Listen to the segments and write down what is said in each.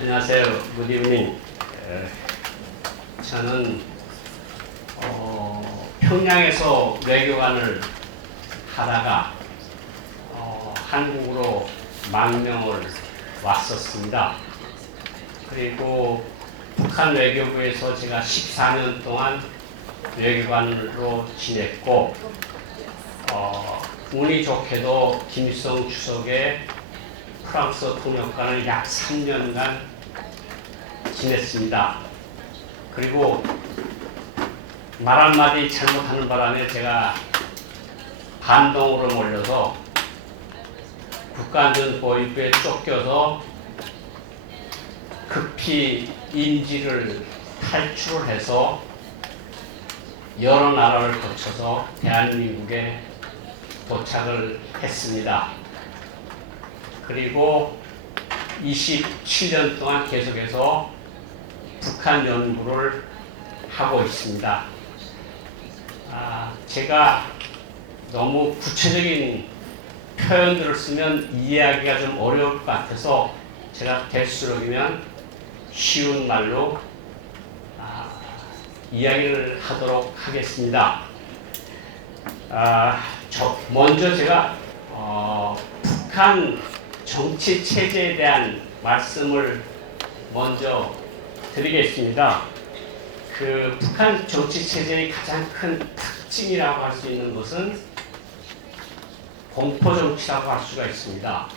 안녕하세요. Good evening. 저는 평양에서 외교관을 하다가 한국으로 망명을 왔었습니다. 그리고 북한 외교부에서 제가 14년 동안 외교관으로 지냈고 운이 좋게도 김일성 주석의 프랑스 통역관을 약 3년간 지냈습니다. 그리고 말 한마디 잘못하는 바람에 제가 반동으로 몰려서 국가안전보위부에 쫓겨서 급히 인지를 탈출을 해서 여러 나라를 거쳐서 대한민국에 도착을 했습니다. 그리고 27년 동안 계속해서 북한 연구를 하고 있습니다. 제가 너무 구체적인 표현들을 쓰면 이해하기가 좀 어려울 것 같아서 제가 될수록이면 쉬운 말로 이야기를 하도록 하겠습니다. 먼저 제가 북한 정치 체제에 대한 말씀을 먼저 드리겠습니다. 그 북한 정치 체제의 가장 큰 특징이라고 할 수 있는 것은 공포 정치라고 할 수가 있습니다.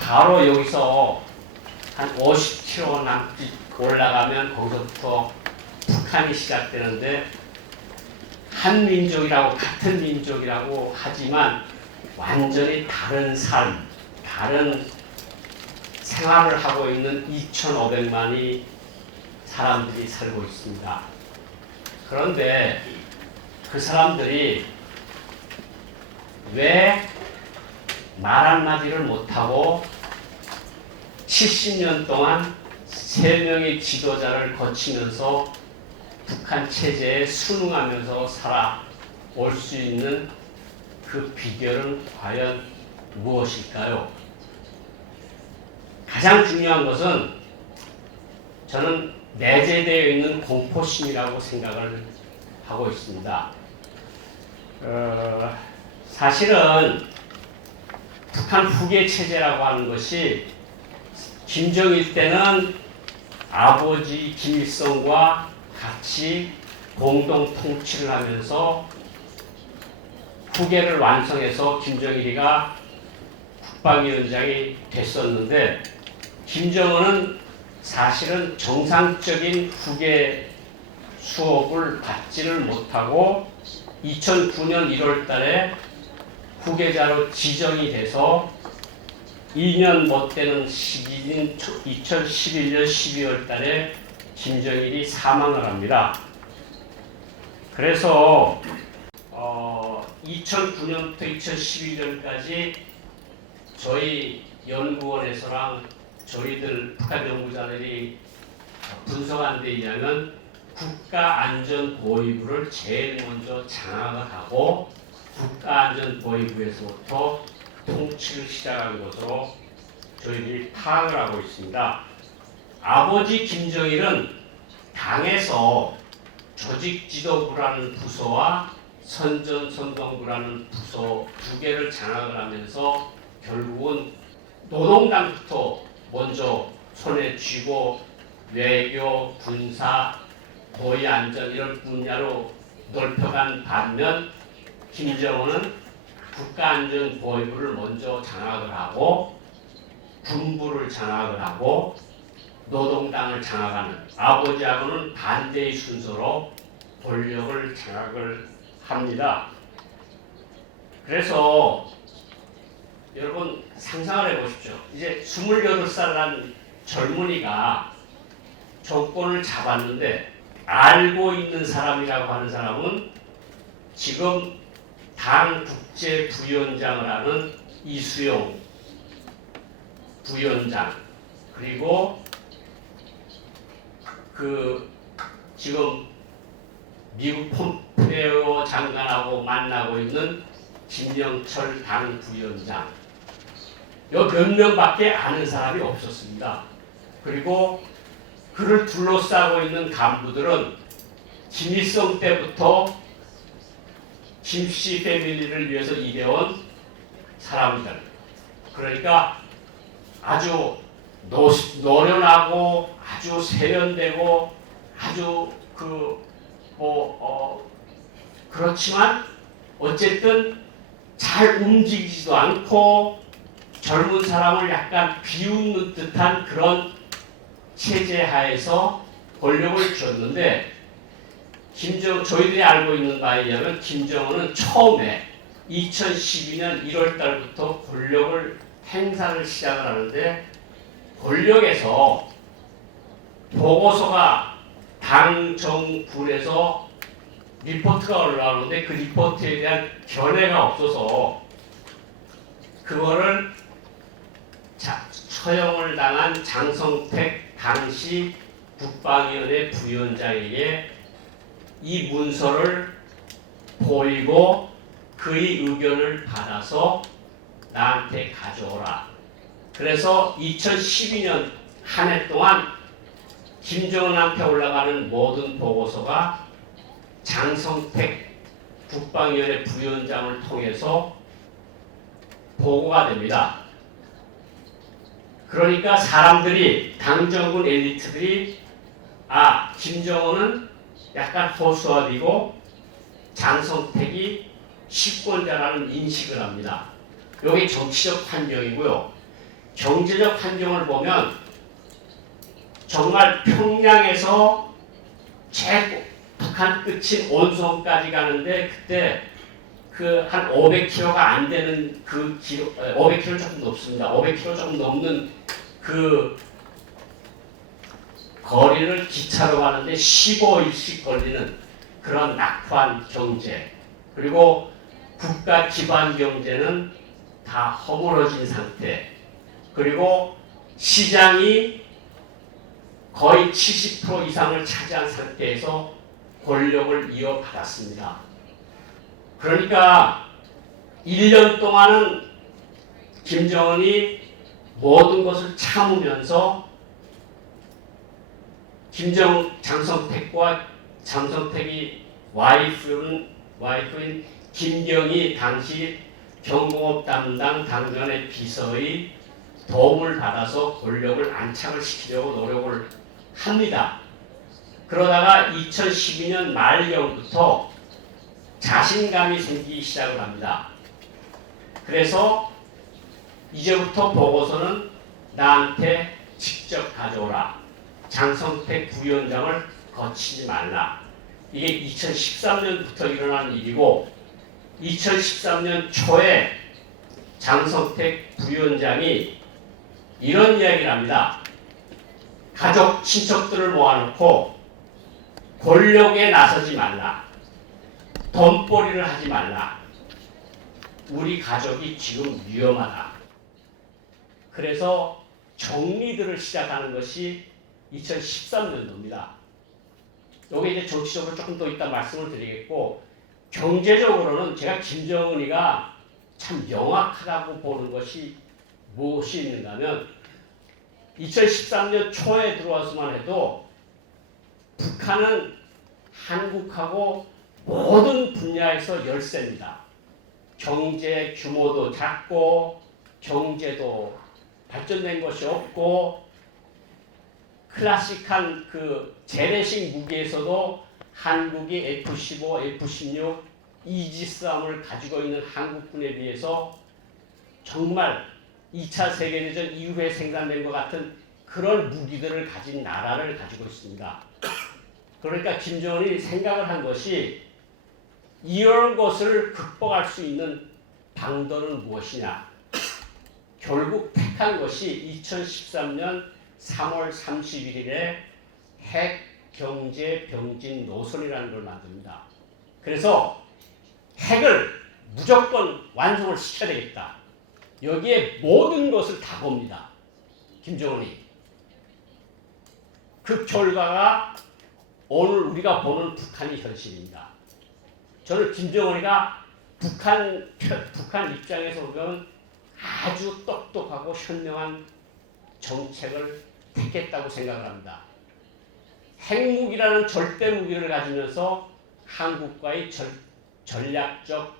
바로 여기서 한 50km 남짓 올라가면 거기서부터 북한이 시작되는데 한 민족이라고 같은 민족이라고 하지만 완전히 다른 삶, 다른 생활을 하고 있는 2,500만이 사람들이 살고 있습니다. 그런데 그 사람들이 왜 말 한마디를 못하고 70년 동안 3명의 지도자를 거치면서 북한 체제에 순응하면서 살아올 수 있는 그 비결은 과연 무엇일까요? 가장 중요한 것은 저는 내재되어 있는 공포심이라고 생각을 하고 있습니다. 사실은 북한 후계 체제라고 하는 것이 김정일 때는 아버지 김일성과 같이 공동 통치를 하면서 후계를 완성해서 김정일이가 국방위원장이 됐었는데 김정은은 사실은 정상적인 후계 수업을 받지를 못하고 2009년 1월 달에 후계자로 지정이 돼서 2년 못 되는 시기인 2011년 12월 달에 김정일이 사망을 합니다. 그래서 2009년부터 2011년까지 저희 연구원에서랑 저희들 북한 연구자들이 분석한 데 의하면 국가안전보위부를 제일 먼저 장악을 하고 국가안전보위부에서부터 통치를 시작한 것으로 저희들이 파악을 하고 있습니다. 아버지 김정일은 당에서 조직지도부라는 부서와 선전선동부라는 부서 2개를 장악을 하면서 결국은 노동당부터 먼저 손에 쥐고 외교, 군사, 고위안전 이런 분야로 넓혀간 반면 김정은은 국가안전보위부를 먼저 장악을 하고 군부를 장악을 하고 노동당을 장악하는 아버지하고는 반대의 순서로 권력을 장악을 합니다. 그래서 여러분 상상을 해보십시오. 이제 28살 난 젊은이가 정권을 잡았는데 알고 있는 사람이라고 하는 사람은 지금 당 국제부위원장을 하는 이수용 부위원장 그리고 지금 미국 폼페이오 장관하고 만나고 있는 김영철 당 부위원장 몇 명밖에 아는 사람이 없었습니다. 그리고 그를 둘러싸고 있는 간부들은 김일성 때부터 김씨 패밀리를 위해서 일해온 사람들. 그러니까 아주 노련하고 아주 세련되고 아주 그렇지만 어쨌든 잘 움직이지도 않고 젊은 사람을 약간 비웃는 듯한 그런 체제 하에서 권력을 쥐었는데 저희들이 알고 있는 바에 의하면 김정은은 처음에 2012년 1월 달부터 권력을 행사를 시작을 하는데 권력에서 보고서가 당 정부에서 리포트가 올라오는데 그 리포트에 대한 견해가 없어서 그거를 처형을 당한 장성택 당시 국방위원회 부위원장에게 이 문서를 보이고 그의 의견을 받아서 나한테 가져오라. 그래서 2012년 한 해 동안 김정은한테 올라가는 모든 보고서가 장성택 국방위원회 부위원장을 통해서 보고가 됩니다. 그러니까 사람들이 당정군 엘리트들이 김정은은 약간 허수아비고 장성택이 식권자라는 인식을 합니다. 여기 정치적 판정이고요. 경제적 판정을 보면 정말 평양에서 북한 끝인 온성까지 가는데 그때 한 500km가 안 되는 500km 조금 넘습니다. 500km 조금 넘는 그 거리를 기차로 가는데 15일씩 걸리는 그런 낙후한 경제, 그리고 국가 기반 경제는 다 허물어진 상태, 그리고 시장이 거의 70% 이상을 차지한 상태에서 권력을 이어받았습니다. 그러니까 1년 동안은 김정은이 모든 것을 참으면서 장성택이 와이프인 김경희 당시 경공업 담당 당전의 비서의 도움을 받아서 권력을 안착을 시키려고 노력을 합니다. 그러다가 2012년 말경부터 자신감이 생기기 시작을 합니다. 그래서 이제부터 보고서는 나한테 직접 가져오라. 장성택 부위원장을 거치지 말라. 이게 2013년부터 일어난 일이고 2013년 초에 장성택 부위원장이 이런 이야기를 합니다. 가족, 친척들을 모아놓고 권력에 나서지 말라. 돈벌이를 하지 말라. 우리 가족이 지금 위험하다. 그래서 정리들을 시작하는 것이 2013년도입니다. 여기 이제 정치적으로 조금 더 이따 말씀을 드리겠고, 경제적으로는 제가 김정은이가 참 명확하다고 보는 것이 무엇이 있는가 하면 2013년 초에 들어와서만 해도 북한은 한국하고 모든 분야에서 열세입니다. 경제 규모도 작고 경제도 발전된 것이 없고 클래식한 그 재래식 무기에서도 한국이 F-15, F-16 이지스함을 가지고 있는 한국군에 비해서 정말 2차 세계대전 이후에 생산된 것 같은 그런 무기들을 가진 나라를 가지고 있습니다. 그러니까 김정은이 생각을 한 것이 이런 것을 극복할 수 있는 방도는 무엇이냐. 결국 택한 것이 2013년 3월 31일에 핵 경제 병진 노선이라는 걸 만듭니다. 그래서 핵을 무조건 완성을 시켜야 되겠다. 여기에 모든 것을 다 봅니다. 김정은이. 그 결과가 오늘 우리가 보는 북한의 현실입니다. 저는 김정은이가 북한 입장에서 보면 아주 똑똑하고 현명한 정책을 택했다고 생각을 합니다. 핵무기라는 절대 무기를 가지면서 한국과의 전략적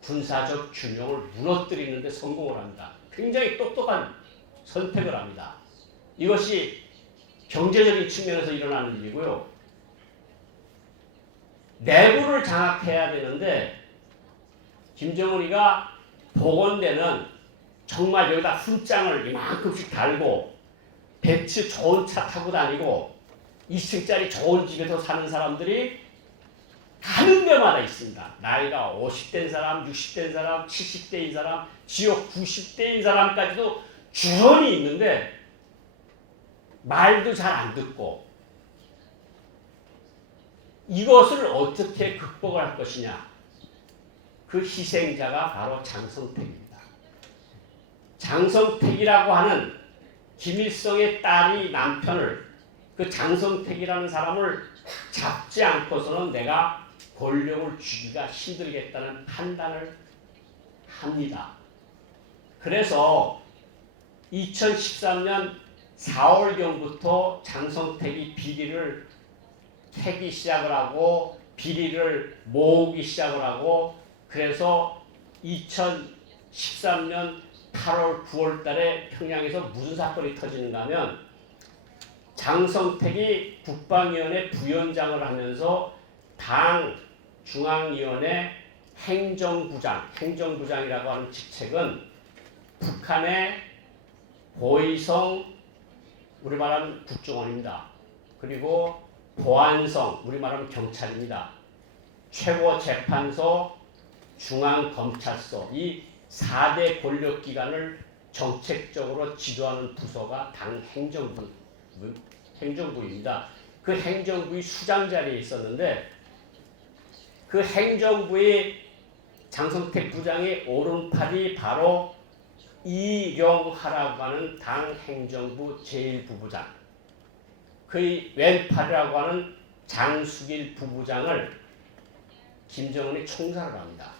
군사적 균형을 무너뜨리는 데 성공을 합니다. 굉장히 똑똑한 선택을 합니다. 이것이 경제적인 측면에서 일어나는 일이고요. 내부를 장악해야 되는데 김정은이가 복원되는 정말 여기다 훈장을 이만큼씩 달고 벤츠 좋은 차 타고 다니고 2층짜리 좋은 집에서 사는 사람들이 가는 데마다 있습니다. 나이가 50대인 사람, 60대인 사람, 70대인 사람, 지역 90대인 사람까지도 주원이 있는데 말도 잘 안 듣고 이것을 어떻게 극복을 할 것이냐. 그 희생자가 바로 장성택입니다. 장성택이라고 하는 김일성의 딸이 남편을 그 장성택이라는 사람을 잡지 않고서는 내가 권력을 쥐기가 힘들겠다는 판단을 합니다. 그래서 2013년 4월경부터 장성택이 비리를 캐기 시작을 하고 비리를 모으기 시작을 하고 그래서 2013년 8월 9월 달에 평양에서 무슨 사건이 터지는가 하면 장성택이 국방위원회 부위원장을 하면서 당 중앙위원회 행정부장이라고 하는 직책은 북한의 고위성 우리 말하면 국정원입니다. 그리고 보안성 우리 말하면 경찰입니다. 최고재판소, 중앙검찰소 이 4대 권력기관을 정책적으로 지도하는 부서가 당 행정부입니다. 그 행정부의 수장 자리에 있었는데 그 행정부의 장성택 부장의 오른팔이 바로 이령하라고 하는 당 행정부 제1부부장 그의 왼팔이라고 하는 장수길 부부장을 김정은이 총살을 합니다.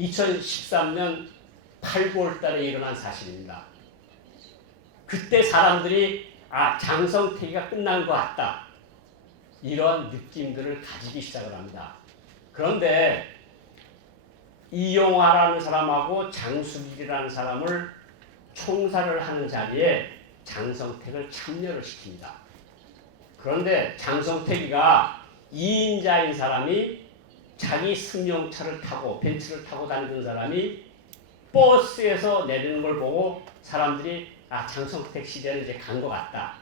2013년 8, 9월 달에 일어난 사실입니다. 그때 사람들이 장성택이가 끝난 것 같다. 이런 느낌들을 가지기 시작을 합니다. 그런데 이용화라는 사람하고 장수길이라는 사람을 총살을 하는 자리에 장성택을 참여를 시킵니다. 그런데 장성택이가 2인자인 사람이 자기 승용차를 타고 벤츠를 타고 다니던 사람이 버스에서 내리는 걸 보고 사람들이 장성택 시대는 이제 간 것 같다.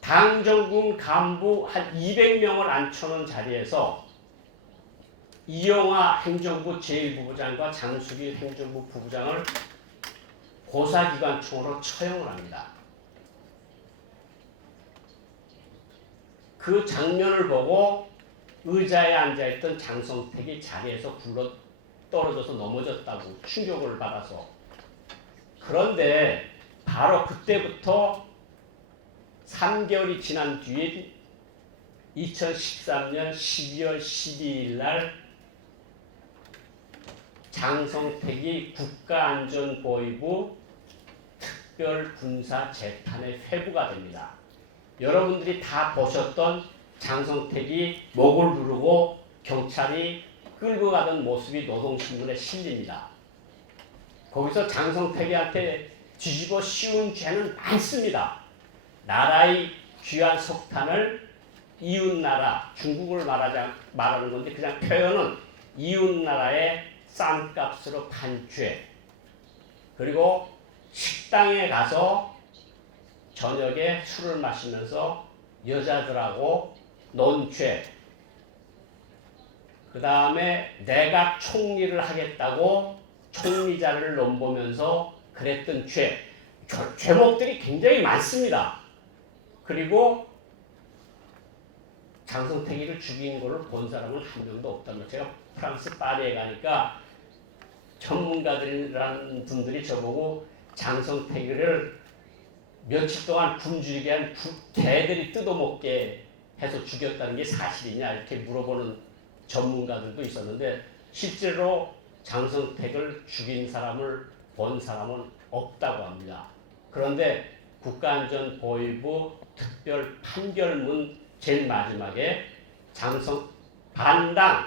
당정군 간부 한 200명을 앉혀놓은 자리에서 이용화 행정부 제1부부장과 장수길 행정부 부부장을 고사기관총으로 처형을 합니다. 그 장면을 보고 의자에 앉아있던 장성택이 자리에서 굴러 떨어져서 넘어졌다고 충격을 받아서 그런데 바로 그때부터 3개월이 지난 뒤에 2013년 12월 12일 날 장성택이 국가안전보위부 특별군사재판에 회부가 됩니다. 여러분들이 다 보셨던 장성택이 목을 누르고 경찰이 끌고 가던 모습이 노동신문에 실립니다. 거기서 장성택이한테 뒤집어 씌운 죄는 많습니다. 나라의 귀한 석탄을 이웃나라, 중국을 말하는 건데 그냥 표현은 이웃나라의 싼 값으로 판 죄. 그리고 식당에 가서 저녁에 술을 마시면서 여자들하고 논 죄. 그 다음에 내가 총리를 하겠다고 총리 자리를 넘보면서 그랬던 죄. 죄목들이 굉장히 많습니다. 그리고 장성택이를 죽인 것을 본 사람은 한 명도 없답니다. 제가 프랑스 파리에 가니까 전문가들이라는 분들이 저보고 장성택이를 며칠 동안 굶주리게 한 개들이 뜯어먹게 해서 죽였다는 게 사실이냐 이렇게 물어보는 전문가들도 있었는데 실제로 장성택을 죽인 사람을 본 사람은 없다고 합니다. 그런데 국가안전보위부 특별 판결문 제일 마지막에 반당,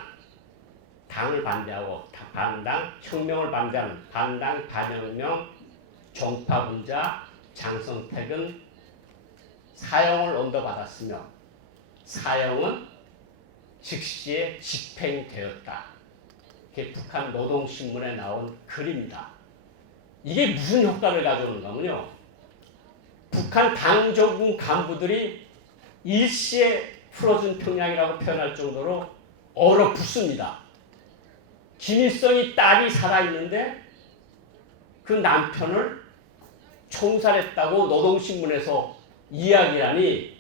당을 반대하고 반당, 혁명을 반대하는 반당 반혁명 종파분자 장성택은 사형을 언도받았으며 사형은 즉시에 집행되었다. 이게 북한 노동신문에 나온 글입니다. 이게 무슨 효과를 가져오는가면요. 북한 당정군 간부들이 일시에 풀어준 평양이라고 표현할 정도로 얼어붙습니다. 김일성이 딸이 살아있는데 그 남편을 총살했다고 노동신문에서 이야기하니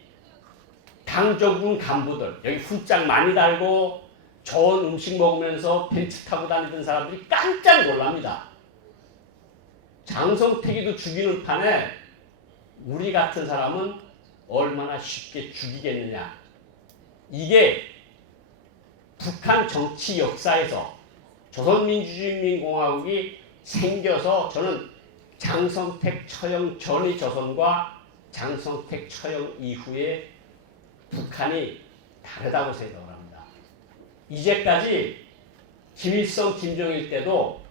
당정군 간부들, 여기 훈장 많이 달고 좋은 음식 먹으면서 벤츠 타고 다니던 사람들이 깜짝 놀랍니다. 장성택이도 죽이는 판에 우리 같은 사람은 얼마나 쉽게 죽이겠느냐. 이게 북한 정치 역사에서 조선민주주의인민공화국이 생겨서 저는 장성택 처형 전의 조선과 장성택 처형 이후에 북한이 다르다고 생각을 합니다. 이제까지 김일성, 김정일 때도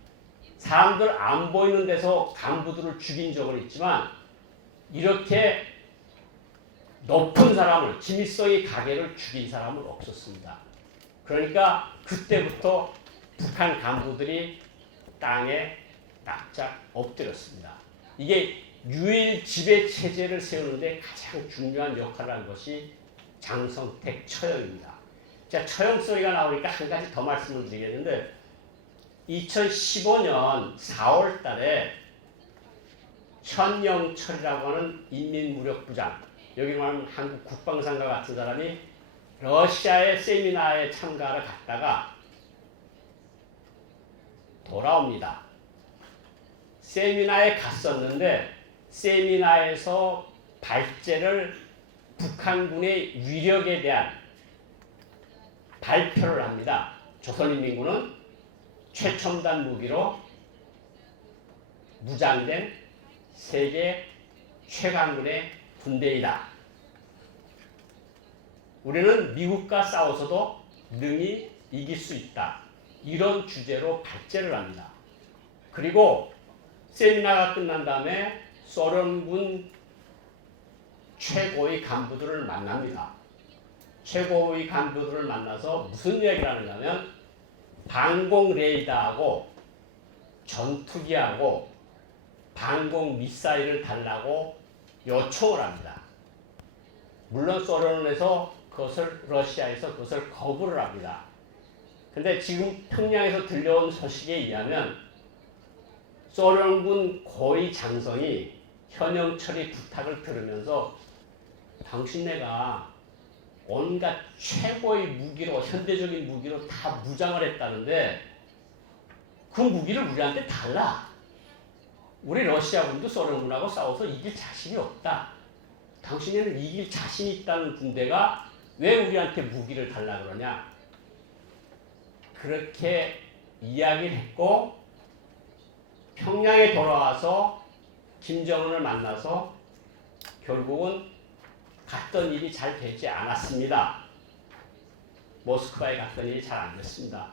사람들 안 보이는 데서 간부들을 죽인 적은 있지만 이렇게 높은 사람을, 김일성의 가게를 죽인 사람은 없었습니다. 그러니까 그때부터 북한 간부들이 땅에 납작 엎드렸습니다. 이게 유일 지배 체제를 세우는데 가장 중요한 역할을 한 것이 장성택 처형입니다. 자, 처형 소리가 나오니까 한 가지 더 말씀을 드리겠는데 2015년 4월 달에 현영철이라고 하는 인민무력부장, 여기 말하면 한국 국방상과 같은 사람이 러시아의 세미나에 참가를 갔다가 돌아옵니다. 세미나에 갔었는데 세미나에서 발제를 북한군의 위력에 대한 발표를 합니다. 조선인민군은 최첨단 무기로 무장된 세계 최강군의 군대이다. 우리는 미국과 싸워서도 능히 이길 수 있다. 이런 주제로 발제를 합니다. 그리고 세미나가 끝난 다음에 소련군 최고의 간부들을 만납니다. 최고의 간부들을 만나서 무슨 이야기를 하느냐면 방공 레이더하고 전투기하고 방공 미사일을 달라고 요청을 합니다. 물론 소련에서 러시아에서 그것을 거부를 합니다. 근데 지금 평양에서 들려온 소식에 의하면 소련군 고위 장성이 현영철의 부탁을 들으면서 당신네가 온갖 최고의 무기로, 현대적인 무기로 다 무장을 했다는데 그 무기를 우리한테 달라. 우리 러시아군도 소련군하고 싸워서 이길 자신이 없다. 당신에는 이길 자신이 있다는 군대가 왜 우리한테 무기를 달라 그러냐. 그렇게 이야기를 했고 평양에 돌아와서 김정은을 만나서 결국은 갔던 일이 잘 되지 않았습니다. 모스크바에 갔던 일이 잘 안 됐습니다.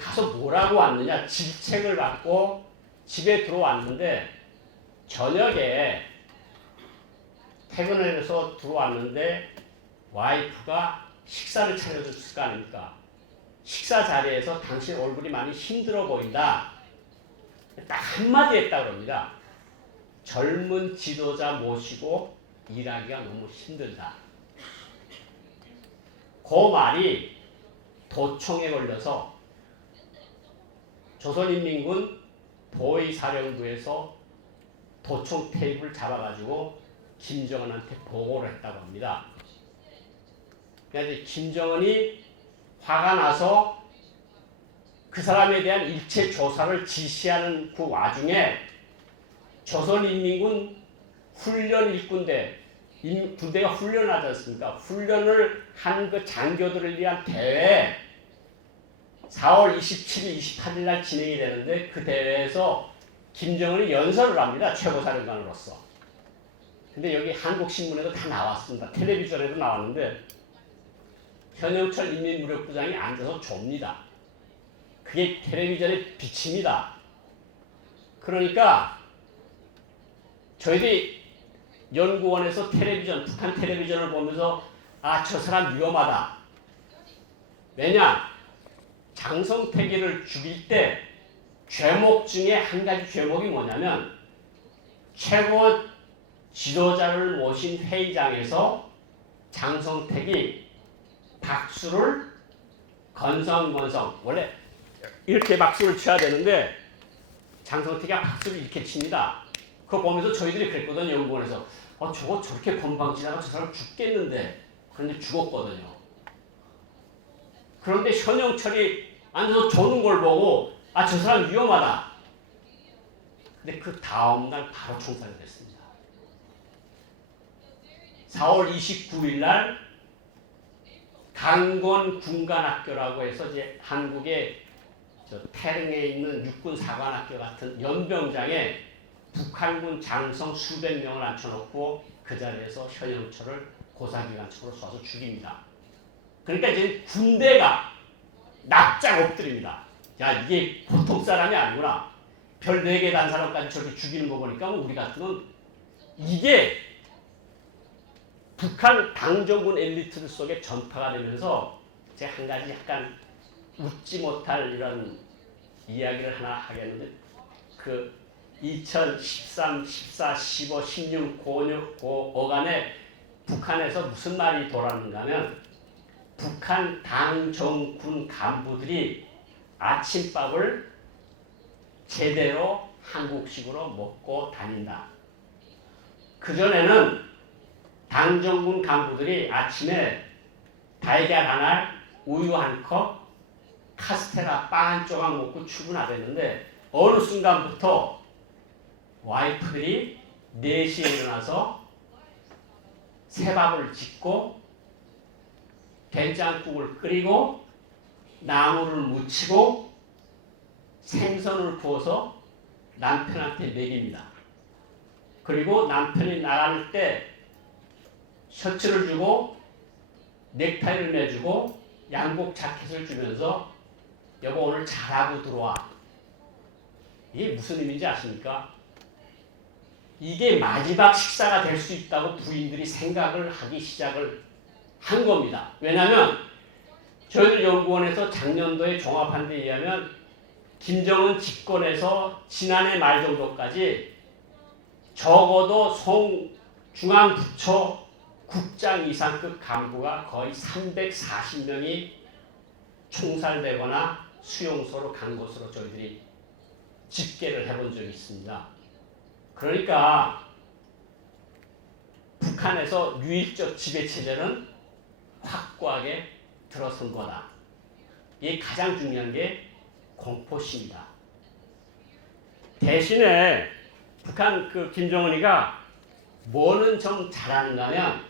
가서 뭐라고 왔느냐. 질책을 받고 집에 들어왔는데 저녁에 퇴근을 해서 들어왔는데 와이프가 식사를 차려줬을 거 아닙니까? 식사 자리에서 당신 얼굴이 많이 힘들어 보인다. 딱 한마디 했다 그럽니다. 젊은 지도자 모시고 일하기가 너무 힘들다. 그 말이 도청에 걸려서 조선인민군 보위사령부에서 도청 테이프를 잡아가지고 김정은한테 보고를 했다고 합니다. 그래서 김정은이 화가 나서 그 사람에 대한 일체 조사를 지시하는 그 와중에 조선인민군 훈련 일꾼대, 군대가 훈련을 하지 않습니까? 훈련을 한 그 장교들을 위한 대회, 4월 27일, 28일 날 진행이 되는데 그 대회에서 김정은이 연설을 합니다. 최고사령관으로서. 근데 여기 한국신문에도 다 나왔습니다. 텔레비전에도 나왔는데 현영철 인민무력부장이 앉아서 좁니다. 그게 텔레비전의 비치입니다. 그러니까 저희들이 연구원에서 북한 텔레비전을 보면서 아, 저 사람 위험하다. 왜냐? 장성택이를 죽일 때 죄목 중에 한 가지 죄목이 뭐냐면 최고 지도자를 모신 회의장에서 장성택이 박수를 건성건성 원래 이렇게 박수를 쳐야 되는데 장성택이 박수를 이렇게 칩니다. 그거 보면서 저희들이 그랬거든요. 연구원에서 저거 저렇게 건방지다가 저 사람 죽겠는데 그런데 죽었거든요. 그런데 현영철이 앉아서 조는 걸 보고 아, 저 사람 위험하다. 근데 그 다음날 바로 총살이 됐습니다. 4월 29일 날 강건 군관학교라고 해서 이제 한국의 태릉에 있는 육군사관학교 같은 연병장에 북한군 장성 수백 명을 앉혀놓고 그 자리에서 현영철을 고사기관총으로 쏴서 죽입니다. 그러니까 이제 군대가 납작 엎드립니다. 야, 이게 보통 사람이 아니구나. 별 4개 단 사람까지 저렇게 죽이는 거 보니까 우리 같은 건 이게 북한 당정군 엘리트들 속에 전파가 되면서 제가 한 가지 약간 웃지 못할 이런 이야기를 하나 하겠는데 그 2013, 14, 15, 16, 5간에 북한에서 무슨 말이 돌았는가 하면 북한 당정군 간부들이 아침밥을 제대로 한국식으로 먹고 다닌다. 그전에는 당정군 간부들이 아침에 달걀 한 알, 우유 한 컵, 카스테라 빵 한 조각 먹고 출근하랬는데 어느 순간부터 와이프들이 4시에 일어나서 새밥을 짓고 된장국을 끓이고 나물을 무치고 생선을 구워서 남편한테 먹입니다. 그리고 남편이 나갈 때 셔츠를 주고 넥타이를 내주고 양복 자켓을 주면서 여보 오늘 잘하고 들어와. 이게 무슨 의미인지 아십니까? 이게 마지막 식사가 될 수 있다고 부인들이 생각을 하기 시작을 한 겁니다. 왜냐하면 저희들 연구원에서 작년도에 종합한 데 의하면 김정은 집권해서 지난해 말 정도까지 적어도 중앙부처 국장 이상급 간부가 거의 340명이 총살되거나 수용소로 간 것으로 저희들이 집계를 해본 적이 있습니다. 그러니까 북한에서 유일적 지배체제는 확고하게 들어선 거다. 이게 가장 중요한 게 공포심이다. 대신에 북한 김정은이가 뭐는 좀 잘하는가 하면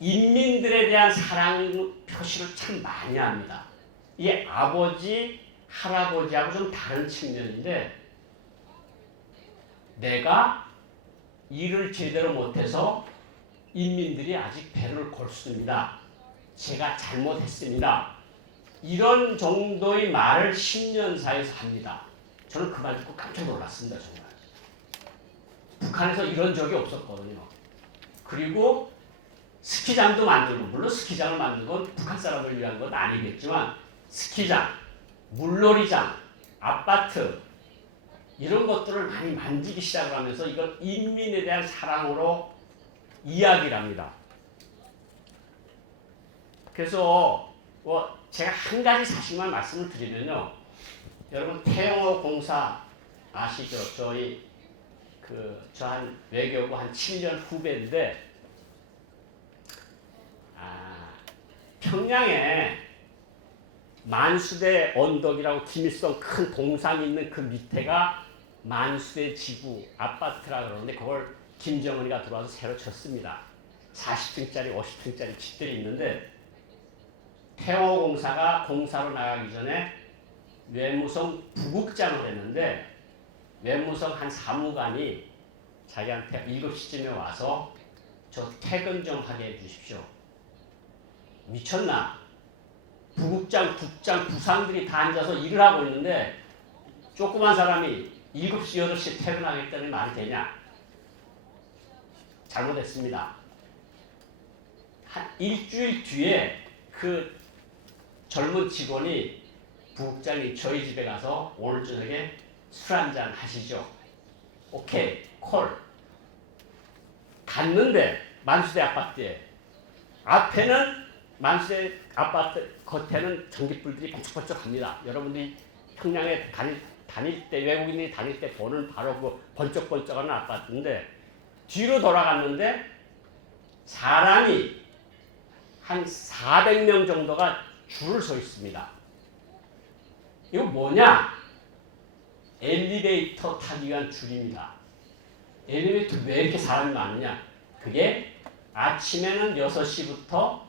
인민들에 대한 사랑 표시를 참 많이 합니다. 이게 아버지, 할아버지하고 좀 다른 측면인데 내가 일을 제대로 못해서 인민들이 아직 배를 골습니다. 제가 잘못했습니다. 이런 정도의 말을 10년 사이에서 합니다. 저는 그 말 듣고 깜짝 놀랐습니다. 정말. 북한에서 이런 적이 없었거든요. 그리고 스키장도 만들고, 물론 스키장을 만든 건 북한 사람을 위한 건 아니겠지만 스키장, 물놀이장, 아파트 이런 것들을 많이 만지기 시작을 하면서 이걸 인민에 대한 사랑으로 이야기를 합니다. 그래서 제가 한 가지 사실만 말씀을 드리면요. 여러분 태영호 공사 아시죠? 저 한 외교부 한 7년 후배인데 평양에 만수대 언덕이라고 김일성 큰 동상이 있는 그 밑에가 만수대 지구 아파트라 그러는데 그걸 김정은이가 들어와서 새로 쳤습니다. 40층짜리 50층짜리 집들이 있는데 태호공사가 공사로 나가기 전에 외무성 부국장을 했는데 외무성 한 사무관이 자기한테 7시쯤에 와서 저 퇴근 좀 하게 해주십시오. 미쳤나? 부국장, 국장, 부상들이 다 앉아서 일을 하고 있는데 조그만 사람이 7시, 8시 퇴근하겠다는 말이 되냐? 잘못했습니다. 한 일주일 뒤에 그 젊은 직원이 부국장이 저희 집에 가서 오늘 저녁에 술 한잔 하시죠. 오케이, 콜. 갔는데 만수대 아파트에 앞에는 만수대 아파트 겉에는 전깃불들이 번쩍번쩍합니다. 여러분들이 평양에 다닐 때 외국인이 다닐 때 보는 바로 그 번쩍번쩍하는 아파트인데 뒤로 돌아갔는데 사람이 한 400명 정도가 줄을 서 있습니다. 이거 뭐냐? 엘리베이터 타기 위한 줄입니다. 엘리베이터 왜 이렇게 사람이 많으냐? 그게 아침에는 6시부터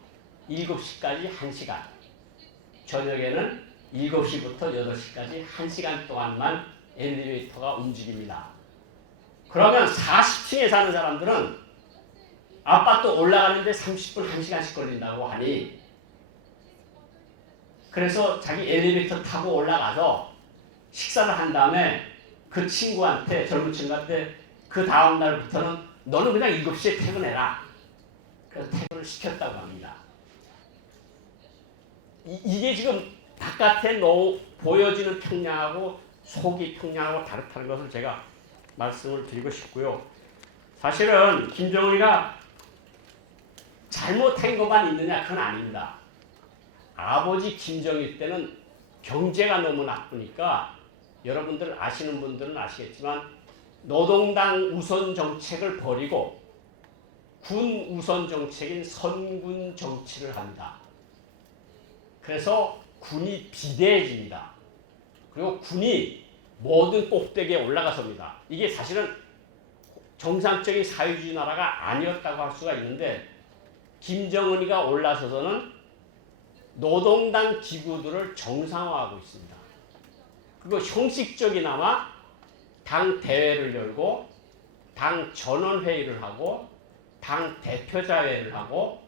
7시까지 1시간, 저녁에는 7시부터 8시까지 1시간 동안만 엘리베이터가 움직입니다. 그러면 40층에 사는 사람들은 아파트 올라가는데 30분, 1시간씩 걸린다고 하니 그래서 자기 엘리베이터 타고 올라가서 식사를 한 다음에 그 친구한테, 젊은 친구한테 그 다음 날부터는 너는 그냥 7시에 퇴근해라. 그래서 퇴근을 시켰다고 합니다. 이게 지금 바깥에 보여지는 평양하고 속이 평양하고 다르다는 것을 제가 말씀을 드리고 싶고요. 사실은 김정은이가 잘못한 것만 있느냐? 그건 아닙니다. 아버지 김정일 때는 경제가 너무 나쁘니까 여러분들 아시는 분들은 아시겠지만 노동당 우선 정책을 버리고 군 우선 정책인 선군 정치를 합니다. 그래서 군이 비대해집니다. 그리고 군이 모든 꼭대기에 올라가섭니다. 이게 사실은 정상적인 사회주의 나라가 아니었다고 할 수가 있는데 김정은이가 올라서서는 노동당 기구들을 정상화하고 있습니다. 그리고 형식적이나마 당 대회를 열고 당 전원회의를 하고 당 대표자회를 하고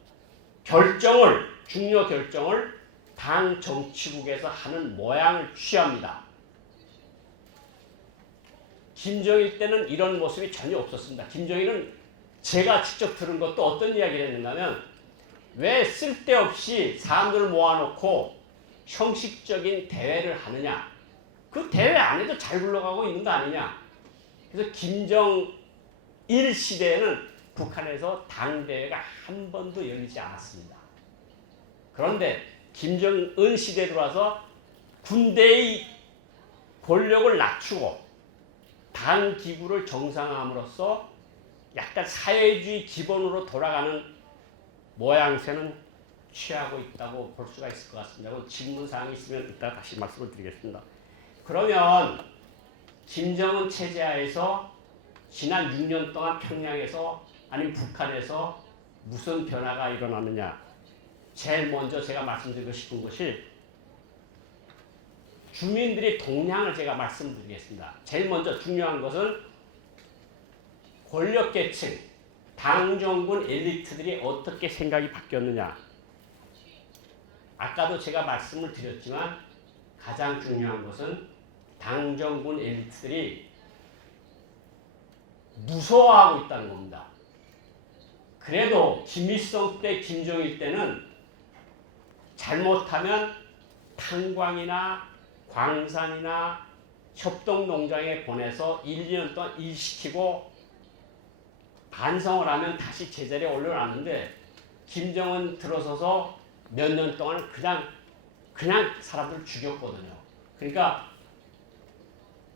중요 결정을 당 정치국에서 하는 모양을 취합니다. 김정일 때는 이런 모습이 전혀 없었습니다. 김정일은 제가 직접 들은 것도 어떤 이야기를 했냐면 왜 쓸데없이 사람들을 모아놓고 형식적인 대회를 하느냐. 그 대회 안에도 잘 굴러가고 있는 거 아니냐. 그래서 김정일 시대에는 북한에서 당대회가 한 번도 열리지 않았습니다. 그런데 김정은 시대에 들어와서 군대의 권력을 낮추고 당 기구를 정상화함으로써 약간 사회주의 기본으로 돌아가는 모양새는 취하고 있다고 볼 수가 있을 것 같습니다. 질문사항이 있으면 이따 다시 말씀을 드리겠습니다. 그러면 김정은 체제하에서 지난 6년 동안 평양에서 아니면 북한에서 무슨 변화가 일어나느냐. 제일 먼저 제가 말씀드리고 싶은 것이 주민들의 동향을 제가 말씀드리겠습니다. 제일 먼저 중요한 것은 권력계층, 당정군 엘리트들이 어떻게 생각이 바뀌었느냐. 아까도 제가 말씀을 드렸지만 가장 중요한 것은 당정군 엘리트들이 무서워하고 있다는 겁니다. 그래도 김일성 때, 김정일 때는 잘못하면 탄광이나 광산이나 협동농장에 보내서 1, 2년 동안 일시키고 반성을 하면 다시 제자리에 올려놨는데 김정은 들어서서 몇 년 동안 그냥 사람들 죽였거든요. 그러니까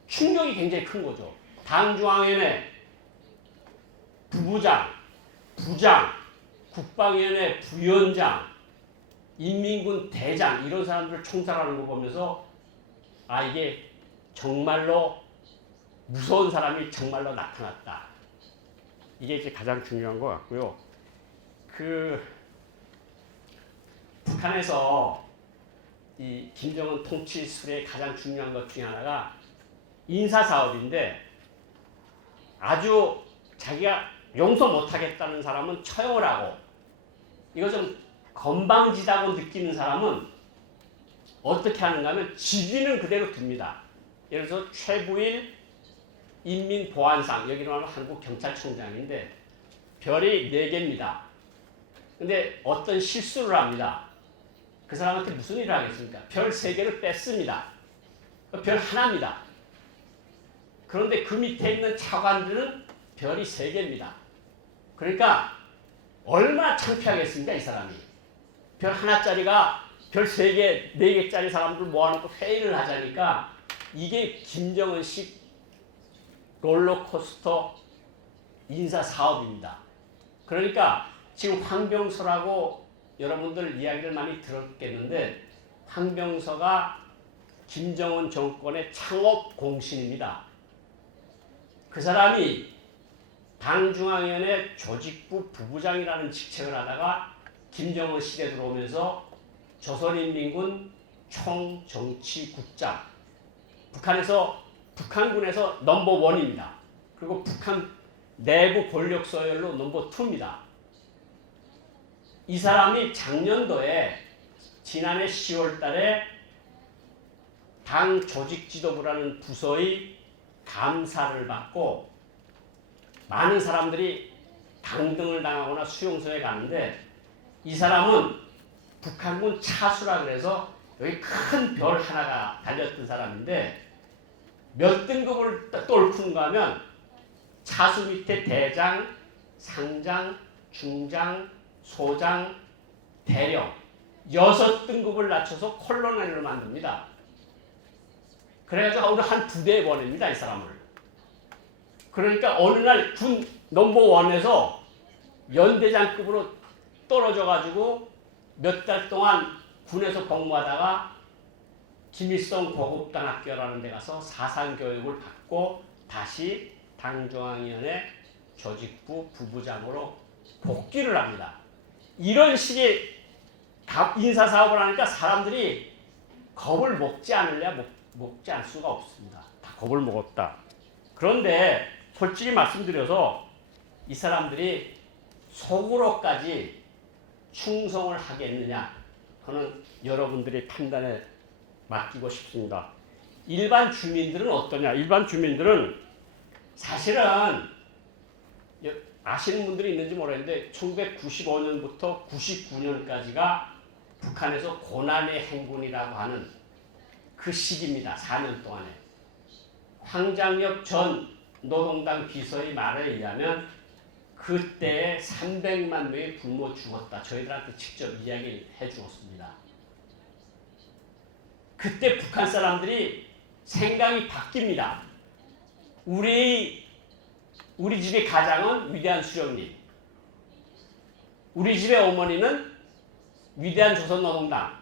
충격이 굉장히 큰 거죠. 당중앙위원회 부부장, 부장, 국방위원회 부위원장, 인민군 대장 이런 사람들을 총살하는 거 보면서 아 이게 정말로 무서운 사람이 정말로 나타났다. 이게 이제 가장 중요한 것 같고요. 북한에서 이 김정은 통치 수레의 가장 중요한 것 중에 하나가 인사 사업인데 아주 자기가 용서 못하겠다는 사람은 처형을 하고 이거 좀 건방지다고 느끼는 사람은 어떻게 하는가 하면 직위는 그대로 둡니다. 예를 들어서 최부일 인민보안상 여기로 하면 한국경찰청장인데 별이 4개입니다. 근데 어떤 실수를 합니다. 그 사람한테 무슨 일을 하겠습니까? 별 3개를 뺐습니다. 별 하나입니다. 그런데 그 밑에 있는 차관들은 별이 3개입니다. 그러니까 얼마나 창피하겠습니까, 이 사람이. 별 하나짜리가 별 3개, 4개짜리 사람들 모아놓고 회의를 하자니까 이게 김정은식 롤러코스터 인사 사업입니다. 그러니까 지금 황병서라고 여러분들 이야기를 많이 들었겠는데 황병서가 김정은 정권의 창업 공신입니다. 그 사람이 당중앙위원회 조직부 부부장이라는 직책을 하다가 김정은 시대 들어오면서 조선인민군 총정치국장, 북한에서 북한군에서 넘버1입니다. 그리고 북한 내부 권력 서열로 넘버2입니다. 이 사람이 작년도에 지난해 10월 달에 당 조직지도부라는 부서의 감사를 받고 많은 사람들이 강등을 당하거나 수용소에 갔는데 이 사람은 북한군 차수라 그래서 여기 큰 별 하나가 달렸던 사람인데 몇 등급을 똘큰가 하면 차수 밑에 대장, 상장, 중장, 소장, 대령 6등급을 낮춰서 콜로넬로 만듭니다. 그래가지고 오늘 한 부대에 보냅니다, 이 사람을. 그러니까 어느 날 군 넘버1에서 연대장급으로 떨어져가지고 몇 달 동안 군에서 복무하다가 김일성 고급당학교라는 데 가서 사상교육을 받고 다시 당중앙위원회 조직부 부부장으로 복귀를 합니다. 이런 식의 인사사업을 하니까 사람들이 겁을 먹지 않으려 먹지 않을 수가 없습니다. 다 겁을 먹었다. 그런데 솔직히 말씀드려서 이 사람들이 속으로까지 충성을 하겠느냐, 그거는 여러분들의 판단에 맡기고 싶습니다. 일반 주민들은 어떠냐? 일반 주민들은 사실은 아시는 분들이 있는지 모르겠는데 1995년부터 99년까지가 북한에서 고난의 행군이라고 하는 그 시기입니다. 4년 동안에. 황장엽 전 노동당 비서의 말에 의하면 그때 300만 명의 굶어 죽었다. 저희들한테 직접 이야기해 주었습니다. 그때 북한 사람들이 생각이 바뀝니다. 우리 집의 가장은 위대한 수령님, 우리 집의 어머니는 위대한 조선노동당.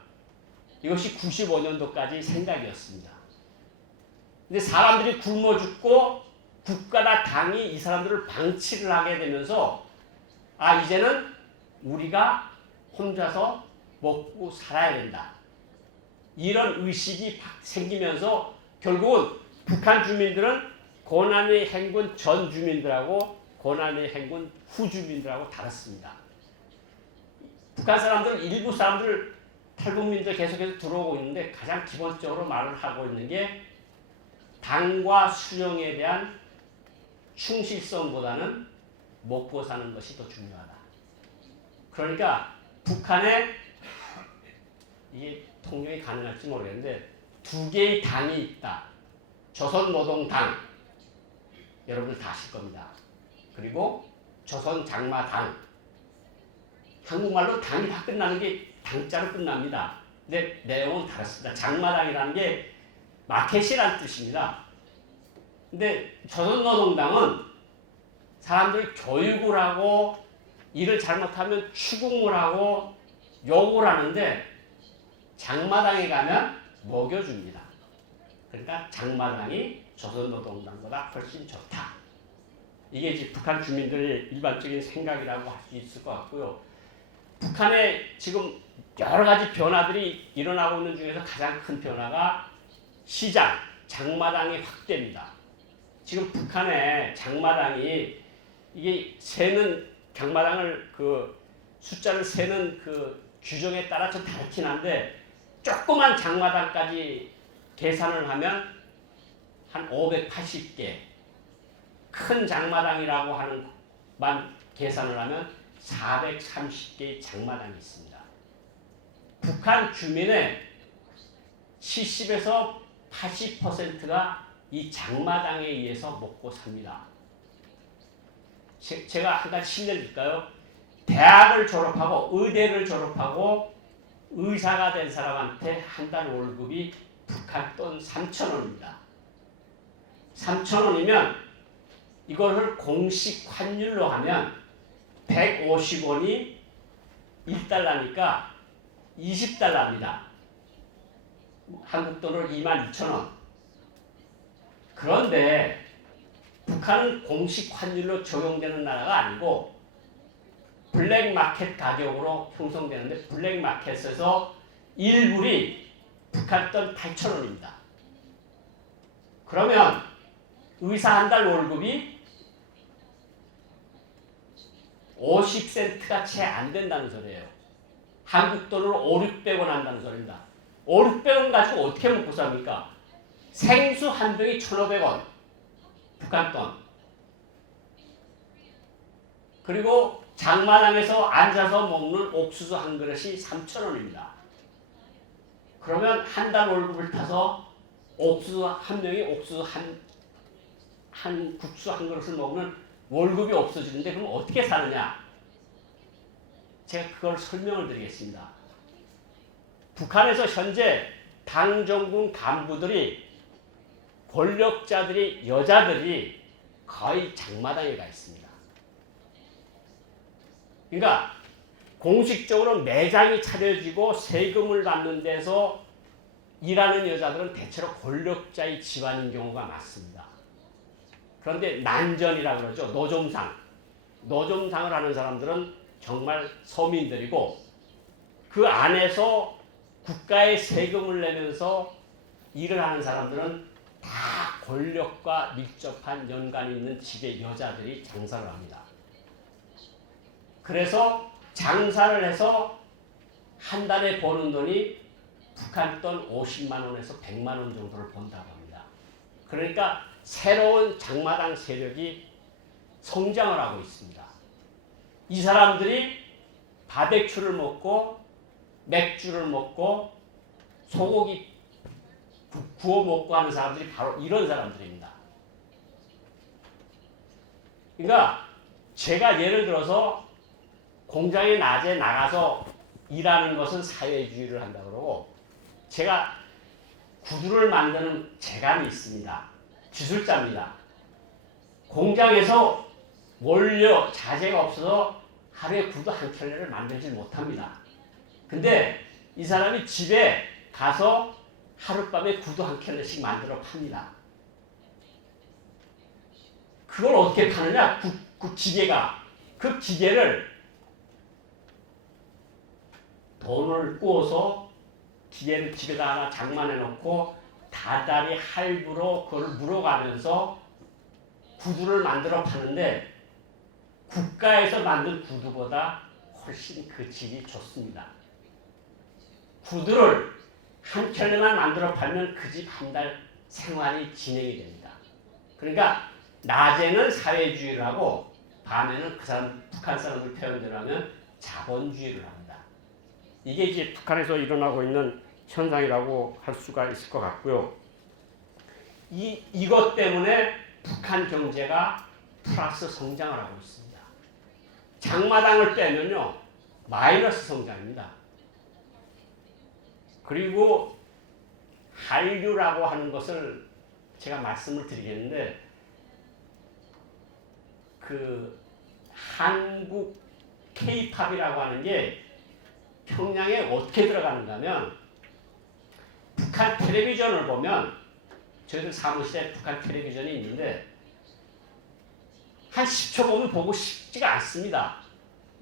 이것이 95년도까지 생각이었습니다. 근데 사람들이 굶어 죽고 국가나 당이 이 사람들을 방치를 하게 되면서 이제는 우리가 혼자서 먹고 살아야 된다. 이런 의식이 생기면서 결국은 북한 주민들은 고난의 행군 전 주민들하고 고난의 행군 후 주민들하고 다릅니다. 북한 사람들은 일부 사람들 탈북민들 계속해서 들어오고 있는데 가장 기본적으로 말을 하고 있는 게 당과 수령에 대한 충실성보다는 먹고 사는 것이 더 중요하다. 그러니까 북한에 이게 통용이 가능할지 모르겠는데 2개의 당이 있다. 조선노동당, 여러분들 다 아실 겁니다. 그리고 조선장마당. 한국말로 당이 다 끝나는 게 당자로 끝납니다. 근데 내용은 다릅니다. 장마당이라는 게 마켓이라는 뜻입니다. 근데 조선노동당은 사람들이 교육을 하고 일을 잘못하면 추궁을 하고 욕을 하는데 장마당에 가면 먹여줍니다. 그러니까 장마당이 조선노동당보다 훨씬 좋다. 이게 이제 북한 주민들의 일반적인 생각이라고 할 수 있을 것 같고요. 북한에 지금 여러 가지 변화들이 일어나고 있는 중에서 가장 큰 변화가 시장, 장마당의 확대입니다. 지금 북한의 장마당이 이게 세는 장마당을 그 숫자를 세는 그 규정에 따라 좀 다르긴 한데 조그만 장마당까지 계산을 하면 한 580개, 큰 장마당이라고 하는 만 계산을 하면 430개의 장마당이 있습니다. 북한 주민의 70에서 80%가 이 장마당에 의해서 먹고 삽니다. 제가 한 가지 실례를 드릴까요? 대학을 졸업하고 의대를 졸업하고 의사가 된 사람한테 한 달 월급이 북한 돈 3,000원입니다. 3,000원이면 이것을 공식 환율로 하면 150원이 1달러니까 20달러입니다. 한국 돈으로 22,000원. 그런데 북한은 공식 환율로 적용되는 나라가 아니고 블랙마켓 가격으로 형성되는데 블랙마켓에서 1불이 북한 돈 8,000원입니다. 그러면 의사 한 달 월급이 50센트가 채 안 된다는 소리예요. 한국 돈으로 500~600원 한다는 소리입니다. 500~600원 가지고 어떻게 먹고 삽니까? 생수 한 병이 1,500원. 북한 돈. 그리고 장마당에서 앉아서 먹는 옥수수 한 그릇이 3,000원입니다. 그러면 한 달 월급을 타서 옥수수 한 명이 옥수수 한 국수 한 그릇을 먹는 월급이 없어지는데 그럼 어떻게 사느냐? 제가 그걸 설명을 드리겠습니다. 북한에서 현재 당정군 간부들이 권력자들이 여자들이 거의 장마당에 가 있습니다. 그러니까 공식적으로 매장이 차려지고 세금을 받는 데서 일하는 여자들은 대체로 권력자의 집안인 경우가 많습니다. 그런데 난전이라고 그러죠. 노점상을 하는 사람들은 정말 서민들이고 그 안에서 국가에 세금을 내면서 일을 하는 사람들은 다 권력과 밀접한 연관이 있는 집의 여자들이 장사를 합니다. 그래서 장사를 해서 한 달에 버는 돈이 북한 돈 50만 원에서 100만 원 정도를 번다고 합니다. 그러니까 새로운 장마당 세력이 성장을 하고 있습니다. 이 사람들이 바베큐를 먹고 맥주를 먹고 소고기 구워 먹고 하는 사람들이 바로 이런 사람들입니다. 그러니까 제가 예를 들어서 공장에 낮에 나가서 일하는 것은 사회주의를 한다고 그러고 제가 구두를 만드는 재간이 있습니다. 기술자입니다. 공장에서 원료, 자재가 없어서 하루에 구두 한 켤레를 만들지 못합니다. 근데 이 사람이 집에 가서 하룻밤에 구두 한 켤레씩 만들어 팝니다. 그걸 어떻게 파느냐? 그 기계가. 그 기계를 돈을 꾸어서 기계를 집에다 하나 장만해 놓고 다달이 할부로 그걸 물어가면서 구두를 만들어 파는데 국가에서 만든 구두보다 훨씬 그 질이 좋습니다. 구두를 한 켤레만 만들어 팔면 그 집 한 달 생활이 진행이 됩니다. 그러니까 낮에는 사회주의를 하고 밤에는 그 사람 북한 사람들 표현대로 하면 자본주의를 합니다. 이게 이제 북한에서 일어나고 있는 현상이라고 할 수가 있을 것 같고요. 이것 때문에 북한 경제가 플러스 성장을 하고 있습니다. 장마당을 빼면요 마이너스 성장입니다. 그리고 한류라고 하는 것을 제가 말씀을 드리겠는데 그 한국 K-팝이라고 하는 게 평양에 어떻게 들어가는가 하면 북한 텔레비전을 보면 저희들 사무실에 북한 텔레비전이 있는데 한 10초 보면 보고 싶지가 않습니다.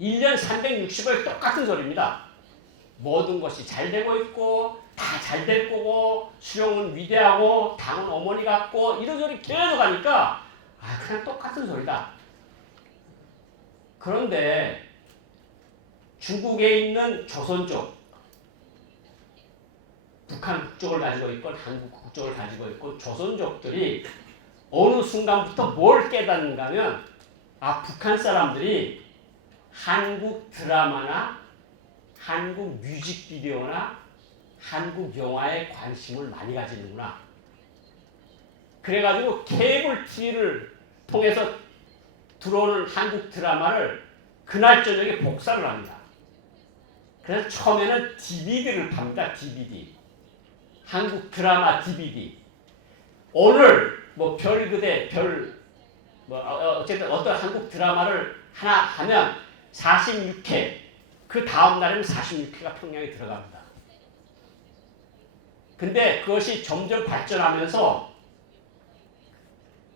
1년 360일 똑같은 소리입니다. 모든 것이 잘 되고 있고 다 잘 될 거고 수령은 위대하고 당은 어머니 같고 이런 소리 계속 하니까 그냥 똑같은 소리다. 그런데 중국에 있는 조선족, 북한 국적을 가지고 있건 한국 국적을 가지고 있고 조선족들이 어느 순간부터 뭘 깨닫는가 하면 북한 사람들이 한국 드라마나 한국 뮤직비디오나 한국 영화에 관심을 많이 가지는구나. 그래가지고 케이블 TV를 통해서 들어오는 한국 드라마를 그날 저녁에 복사를 합니다. 그래서 처음에는 DVD를 팝니다. DVD. 한국 드라마 DVD. 오늘 뭐 별그대 별 어쨌든 어떤 한국 드라마를 하나 하면 46회 그 다음 날에는 46회가 평양에 들어갑니다. 근데 그것이 점점 발전하면서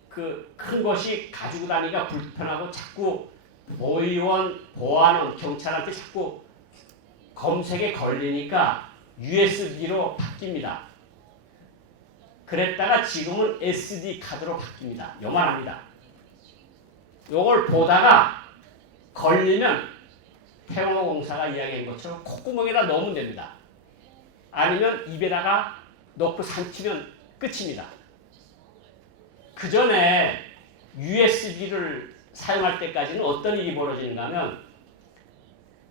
그 큰 것이 가지고 다니기가 불편하고 자꾸 보의원, 보안원, 경찰한테 자꾸 검색에 걸리니까 USB로 바뀝니다. 그랬다가 지금은 SD 카드로 바뀝니다. 요만합니다. 요걸 보다가 걸리면 태영호공사가 이야기한 것처럼 콧구멍에다 넣으면 됩니다. 아니면 입에다가 넣고 삼키면 끝입니다. 그 전에 USB를 사용할 때까지는 어떤 일이 벌어지는가 하면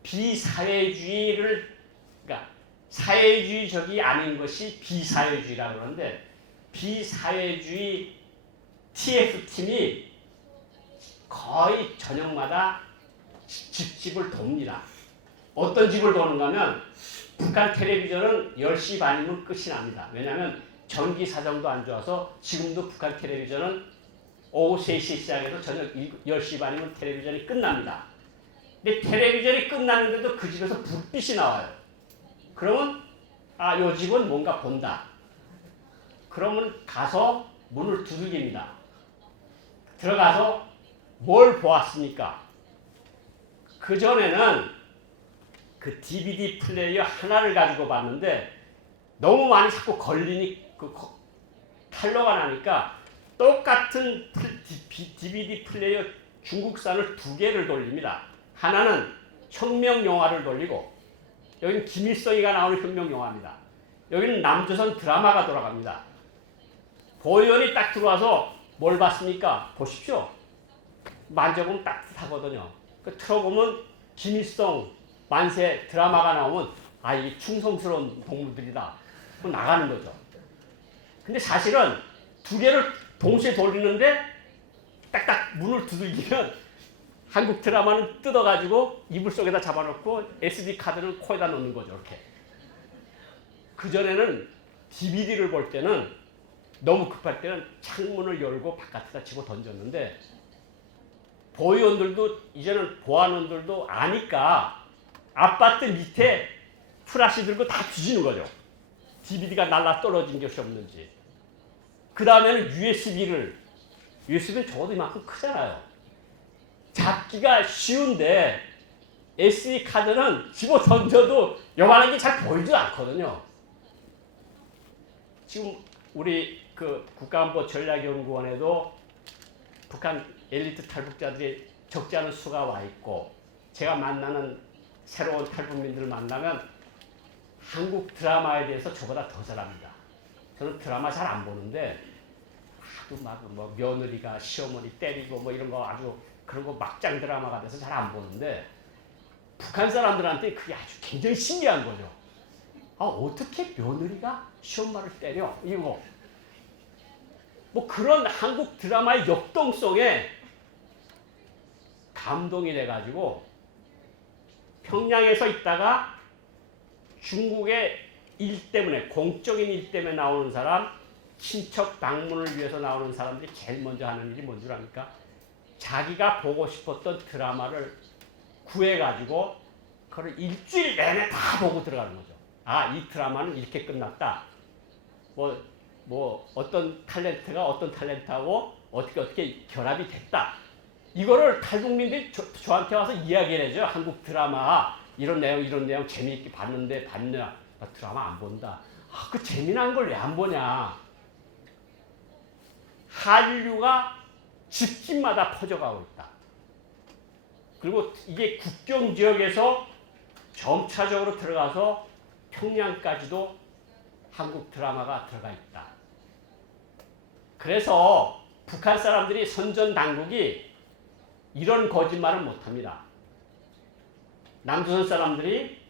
비사회주의를 그러니까 사회주의적이 아닌 것이 비사회주의라고 그러는데 비사회주의 TF팀이 거의 저녁마다 집집을 돕니다. 어떤 집을 도는가 하면 북한 텔레비전은 10시 반이면 끝이 납니다. 왜냐하면 전기 사정도 안 좋아서 지금도 북한 텔레비전은 오후 3시에 시작해서 저녁 10시 반이면 텔레비전이 끝납니다. 근데 텔레비전이 끝났는데도 그 집에서 불빛이 나와요. 그러면 요 집은 뭔가 본다. 그러면 가서 문을 두들깁니다. 들어가서 뭘 보았습니까? 그전에는 그 DVD 플레이어 하나를 가지고 봤는데 너무 많이 자꾸 걸리니 탈로가 나니까 똑같은 DVD 플레이어 중국산을 2개를 돌립니다. 하나는 혁명 영화를 돌리고 여기는 김일성이가 나오는 혁명 영화입니다. 여기는 남조선 드라마가 돌아갑니다. 보이원이 딱 들어와서 뭘 봤습니까? 보십시오. 만져보면 따뜻하거든요. 틀어보면 김일성 만세 드라마가 나오면 이 충성스러운 동물들이다. 나가는 거죠. 근데 사실은 2개를 동시에 돌리는데 딱딱 문을 두들기면 한국 드라마는 뜯어가지고 이불 속에다 잡아놓고 SD 카드를 코에다 넣는 거죠. 이렇게. 그전에는 DVD를 볼 때는 너무 급할 때는 창문을 열고 바깥에다 집어 던졌는데 보위원들도 이제는 보안원들도 아니까 아파트 밑에 프라시 들고 다 뒤지는 거죠. DVD가 날라 떨어진 것이 없는지. 그 다음에는 USB는 적어도 이만큼 크잖아요. 잡기가 쉬운데 SD 카드는 집어 던져도 요만한 게 잘 보이지도 않거든요. 지금 우리 그 국가안보전략연구원에도 북한 엘리트 탈북자들이 적지 않은 수가 와 있고 제가 만나는 새로운 탈북민들을 만나면 한국 드라마에 대해서 저보다 더 잘합니다. 저는 드라마 잘 안 보는데 하도 막 뭐 며느리가 시어머니 때리고 뭐 이런 거 아주 그런 거 막장 드라마가 돼서 잘 안 보는데 북한 사람들한테 그게 아주 굉장히 신기한 거죠. 어떻게 며느리가 시엄마를 때려? 이거 뭐 그런 한국 드라마의 역동성에 감동이 돼가지고 평양에서 있다가 중국의 일 때문에 공적인 일 때문에 나오는 사람 친척 방문을 위해서 나오는 사람들이 제일 먼저 하는 일이 뭔 줄 압니까? 자기가 보고 싶었던 드라마를 구해가지고 그걸 일주일 내내 다 보고 들어가는 거죠. 이 드라마는 이렇게 끝났다. 뭐 어떤 탤런트가 어떤 탤런트하고 어떻게 결합이 됐다. 이거를 탈북민들이 저한테 와서 이야기를 해줘요. 한국 드라마 이런 내용 재미있게 봤는데 봤냐? 나 드라마 안 본다. 아, 그 재미난 걸 왜 안 보냐? 한류가 집집마다 퍼져가고 있다. 그리고 이게 국경 지역에서 점차적으로 들어가서 평양까지도 한국 드라마가 들어가 있다. 그래서 북한 사람들이 선전 당국이 이런 거짓말을 못합니다. 남조선 사람들이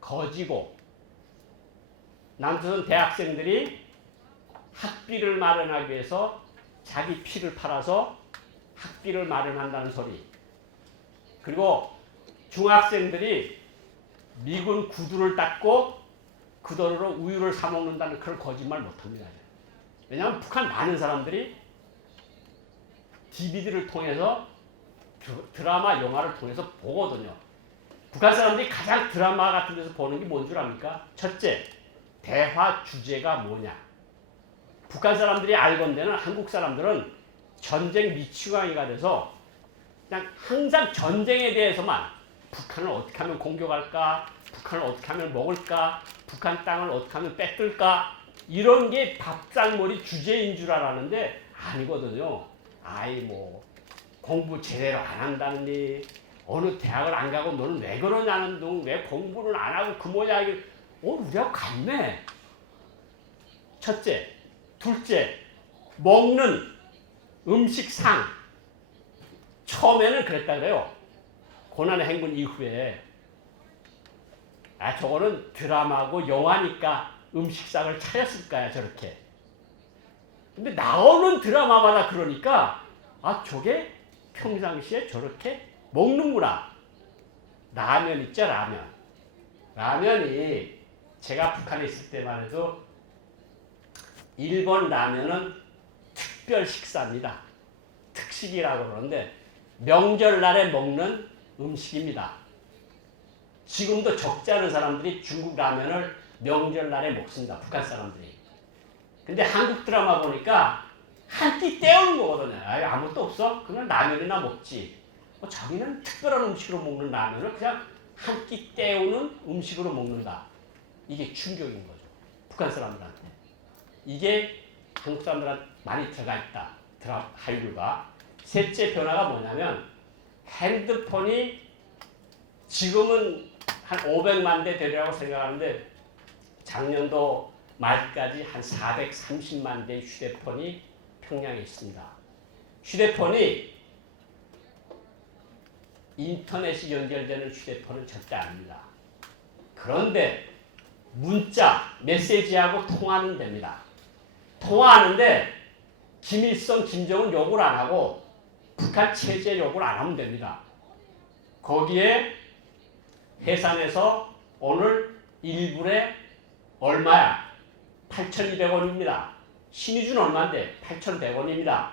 거지고 남조선 대학생들이 학비를 마련하기 위해서 자기 피를 팔아서 학비를 마련한다는 소리, 그리고 중학생들이 미군 구두를 닦고 그 돈으로 우유를 사 먹는다는 그런 거짓말 못합니다. 왜냐하면 북한 많은 사람들이 DVD를 통해서 드라마, 영화를 통해서 보거든요. 북한 사람들이 가장 드라마 같은 데서 보는 게 뭔 줄 압니까? 첫째, 대화 주제가 뭐냐. 북한 사람들이 알건대는 한국 사람들은 전쟁 미치광이가 돼서 그냥 항상 전쟁에 대해서만, 북한을 어떻게 하면 공격할까, 북한을 어떻게 하면 먹을까, 북한 땅을 어떻게 하면 뺏을까, 이런 게 밥상머리 주제인 줄 알았는데 아니거든요. 아이 뭐 공부 제대로 안 한다니, 어느 대학을 안 가고 너는 왜 그러냐는 둥, 왜 공부를 안 하고 그 모양, 우리하고 같네. 첫째. 둘째, 먹는 음식상. 처음에는 그랬다 그래요. 고난의 행군 이후에. 아, 저거는 드라마고 영화니까 음식상을 차렸을 거야, 저렇게. 근데 나오는 드라마마다 그러니까, 아, 저게 평상시에 저렇게 먹는구나. 라면 있죠, 라면. 라면이 제가 북한에 있을 때만 해도 일본 라면은 특별 식사입니다. 특식이라고 그러는데 명절날에 먹는 음식입니다. 지금도 적지 않은 사람들이 중국 라면을 명절날에 먹습니다. 북한 사람들이. 근데 한국 드라마 보니까 한 끼 때우는 거거든요. 아무것도 없어? 그냥 라면이나 먹지. 자기는 특별한 음식으로 먹는 라면을 그냥 한 끼 때우는 음식으로 먹는다. 이게 충격인 거죠. 북한 사람들한테. 이게 한국 사람들한테 많이 들어가 있다. 한류가. 셋째 변화가 뭐냐면 핸드폰이 지금은 한 500만 대 되리라고 생각하는데 작년도 말까지 한 430만 대의 휴대폰이 평양에 있습니다. 휴대폰이 인터넷이 연결되는 휴대폰은 절대 아닙니다. 그런데 문자, 메시지하고 통화는 됩니다. 통화하는데 김일성, 김정은 욕을 안 하고 북한 체제 욕을 안 하면 됩니다. 거기에 해상에서 오늘 1불에 얼마야? 8,200원입니다. 신의준 얼마인데? 8,100원입니다.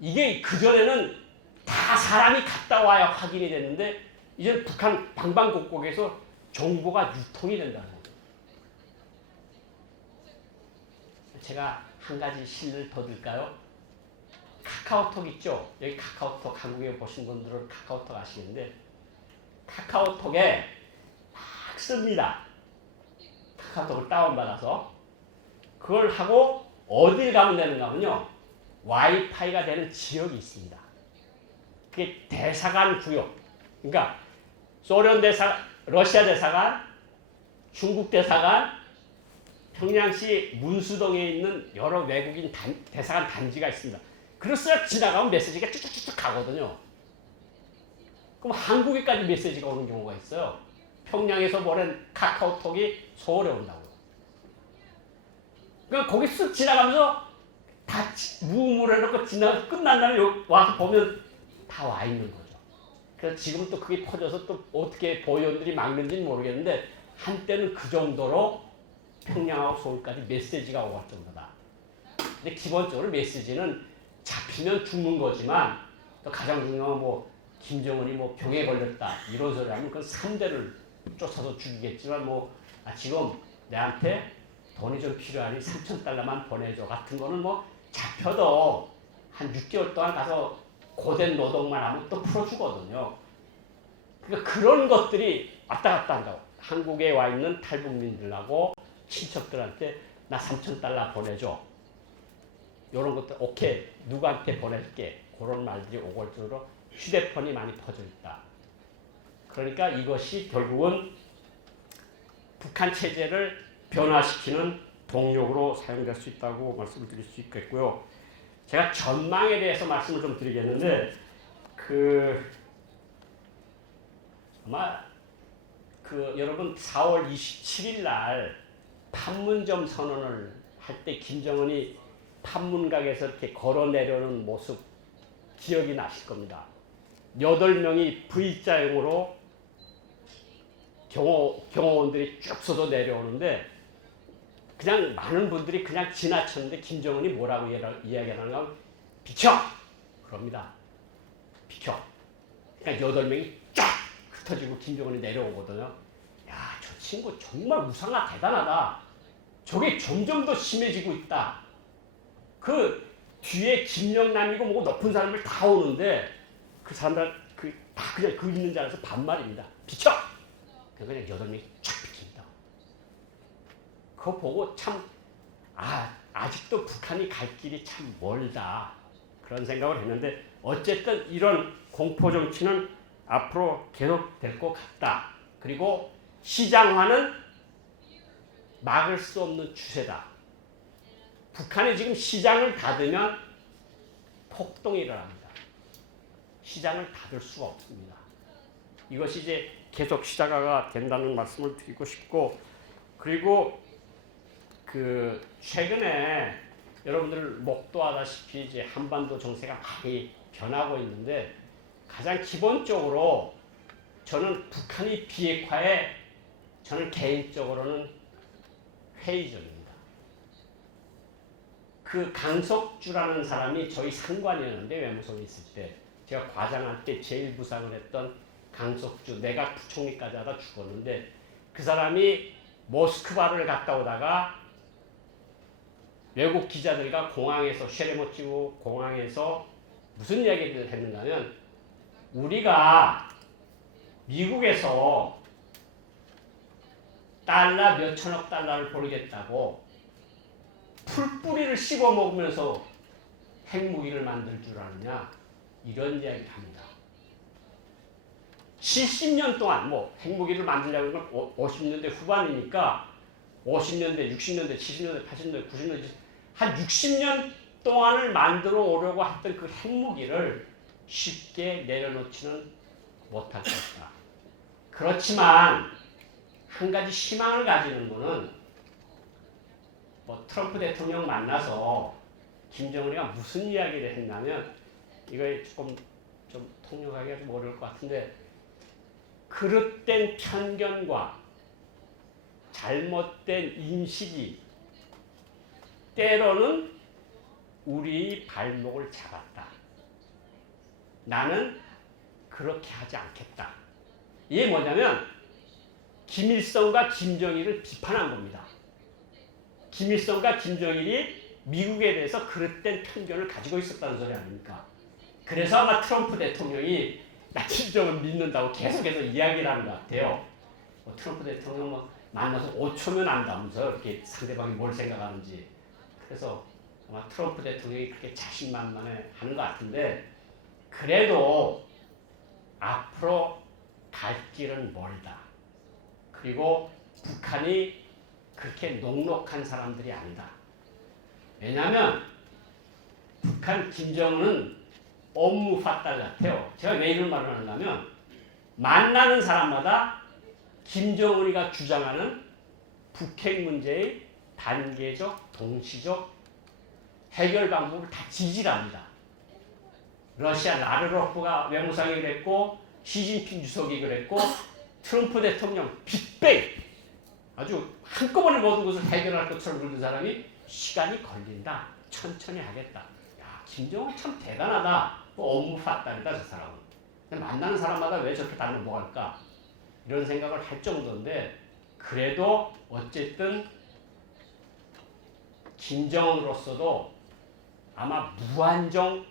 이게 그전에는 다 사람이 갔다 와야 확인이 됐는데 이제 북한 방방곡곡에서 정보가 유통이 된다는 거예요. 제가 한 가지 신을 더 들까요? 카카오톡 있죠? 여기 카카오톡 한국에 보신 분들은 카카오톡 아시는데 카카오톡에 막 씁니다. 카카오톡을 다운받아서 그걸 하고 어딜 가면 되는가 하면요. 와이파이가 되는 지역이 있습니다. 그게 대사관 구역. 그러니까 소련 대사관, 러시아 대사관, 중국 대사관, 평양시 문수동에 있는 여러 외국인 대사관 단지가 있습니다. 그래서 지나가면 메시지가 쭉쭉쭉 가거든요. 그럼 한국에까지 메시지가 오는 경우가 있어요. 평양에서 보낸 카카오톡이 서울에 온다고. 그러니까 거기 쓱 지나가면서 다 무음으로 해놓고 끝난 다음에 와서 보면 다 와 있는 거죠. 그래서 지금 또 그게 퍼져서 또 어떻게 보위원들이 막는지는 모르겠는데 한때는 그 정도로 평양하고 서울까지 메시지가 오갈 정도다. 근데 기본적으로 메시지는 잡히면 죽는 거지만 또 가장 중요한 건 뭐 김정은이 뭐 병에 걸렸다 이런 소리 하면 그 3대를 쫓아서 죽이겠지만 뭐 지금 내한테 돈이 좀 필요하니 3,000달러만 보내줘 같은 거는 뭐 잡혀도 한 6개월 동안 가서 고된 노동만 하면 또 풀어주거든요. 그러니까 그런 것들이 왔다 갔다 한다고. 한국에 와 있는 탈북민들하고 친척들한테 나 3,000달러 보내줘. 이런 것들 오케이 누구한테 보낼게. 그런 말들이 오고 정도로 휴대폰이 많이 퍼져 있다. 그러니까 이것이 결국은 북한 체제를 변화시키는 동력으로 사용될 수 있다고 말씀을 드릴 수 있겠고요. 제가 전망에 대해서 말씀을 좀 드리겠는데 아마 여러분 4월 27일 날 판문점 선언을 할 때 김정은이 판문각에서 이렇게 걸어 내려오는 모습 기억이 나실 겁니다. 8명이 V자형으로 경호원들이 쭉 서서 내려오는데 그냥 많은 분들이 그냥 지나쳤는데 김정은이 뭐라고 이야기하는가 비켜! 그럽니다. 비켜. 그러니까 8명이 쫙 흩어지고 김정은이 내려오거든요. 야, 저 친구 정말 우상아 대단하다. 저게 점점 더 심해지고 있다. 그 뒤에 김영남이고 뭐고 높은 사람들 다 오는데 그 사람들 다 그냥 그 있는 자리에서 반말입니다. 비켜! 그냥 8명이 쫙 비킵니다. 그거 보고 참 아직도 북한이 갈 길이 참 멀다. 그런 생각을 했는데 어쨌든 이런 공포 정치는 앞으로 계속될 것 같다. 그리고 시장화는 막을 수 없는 추세다. 북한이 지금 시장을 닫으면 폭동이 일어납니다. 시장을 닫을 수가 없습니다. 이것이 이제 계속 시장화가 된다는 말씀을 드리고 싶고, 그리고 최근에 여러분들 목도하다시피 이제 한반도 정세가 많이 변하고 있는데 가장 기본적으로 저는 북한이 비핵화에 저는 개인적으로는 회의적입니다. 강석주라는 사람이 저희 상관이었는데 외무성에 있을 때 제가 과장할 때 제일 부상을 했던 강석주 내각 부총리까지 하다 죽었는데 그 사람이 모스크바를 갔다 오다가 외국 기자들과 공항에서 쉐레모티브 공항에서 무슨 이야기를 했는가 하면 우리가 미국에서 달러 몇 천억 달러를 벌겠다고 풀뿌리를 씹어 먹으면서 핵무기를 만들 줄 아느냐 이런 이야기를 합니다. 70년 동안 핵무기를 만들려고 하면 50년대 후반이니까 50년대, 60년대, 70년대, 80년대, 90년대 한 60년 동안을 만들어 오려고 했던 그 핵무기를 쉽게 내려놓지는 못할 것이다. 그렇지만 한 가지 희망을 가지는 거는 트럼프 대통령 만나서 김정은이가 무슨 이야기를 했냐면 이거 조금 좀 통역하기가 좀 어려울 것 같은데 그릇된 편견과 잘못된 인식이 때로는 우리 발목을 잡았다. 나는 그렇게 하지 않겠다. 이게 뭐냐면 김일성과 김정일을 비판한 겁니다. 김일성과 김정일이 미국에 대해서 그릇된 편견을 가지고 있었다는 소리 아닙니까? 그래서 아마 트럼프 대통령이 나 김정은 믿는다고 계속해서 이야기를 하는 것 같아요. 트럼프 대통령 만나서 5초면 안다면서 이렇게 상대방이 뭘 생각하는지. 그래서 아마 트럼프 대통령이 그렇게 자신만만해 하는 것 같은데 그래도 앞으로 갈 길은 멀다. 그리고 북한이 그렇게 녹록한 사람들이 아니다. 왜냐하면 북한 김정은은 업무파딸 같아요. 제가 왜 이런 말을 하냐면 만나는 사람마다 김정은이가 주장하는 북핵 문제의 단계적, 동시적 해결 방법을 다 지지합니다. 러시아 라르로프가 외무상이 그랬고 시진핑 주석이 그랬고 트럼프 대통령 빅뱅 아주 한꺼번에 모든 것을 해결할 것처럼 그러는 사람이 시간이 걸린다. 천천히 하겠다. 야, 김정은 참 대단하다. 업무 파딸이다 저 사람은. 만나는 사람마다 왜 저렇게 다 넘어갈까? 이런 생각을 할 정도인데 그래도 어쨌든 김정은으로서도 아마 무한정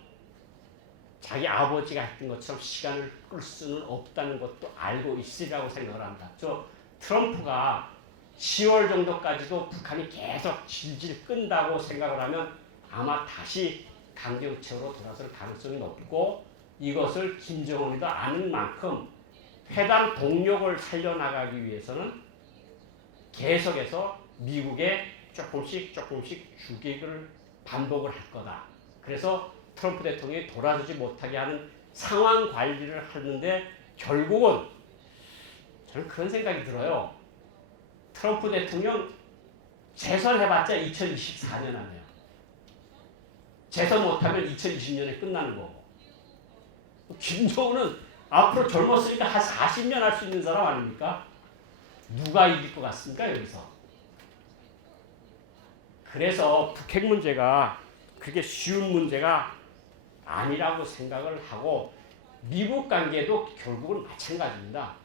자기 아버지가 했던 것처럼 시간을 끌 수는 없다는 것도 알고 있으리라고 생각을 합니다. 저 트럼프가 10월 정도까지도 북한이 계속 질질 끈다고 생각을 하면 아마 다시 강경체로 돌아설 가능성이 높고, 이것을 김정은이도 아는 만큼 회담 동력을 살려나가기 위해서는 계속해서 미국에 조금씩 주객을 반복을 할 거다. 그래서 트럼프 대통령이 돌아서지 못하게 하는 상황 관리를 하는데, 결국은 저는 그런 생각이 들어요. 트럼프 대통령 재선해봤자 2024년 안에요. 재선 못하면 2020년에 끝나는 거고, 김정은은 앞으로 젊었으니까 한 40년 할 수 있는 사람 아닙니까? 누가 이길 것 같습니까, 여기서? 그래서 북핵 문제가 그게 쉬운 문제가 아니라고 생각을 하고, 미국 관계도 결국은 마찬가지입니다.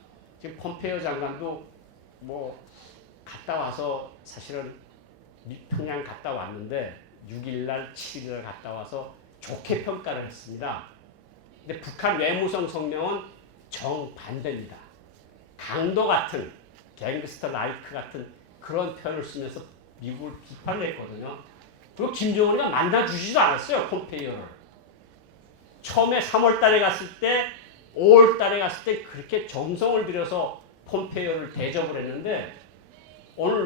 지금 폼페이오 장관도 뭐 갔다 와서 사실은 평양 갔다 왔는데 6일날 7일날 갔다 와서 좋게 평가를 했습니다. 근데 북한 외무성 성명은 정반대입니다. 강도 같은, 갱스터 라이크 같은 그런 표현을 쓰면서 미국을 비판했거든요. 그리고 김정은이가 만나주지도 않았어요, 폼페이오를. 처음에 3월 달에 갔을 때, 5월 달에 갔을 때 그렇게 정성을 들여서 폼페이오를 대접을 했는데, 오늘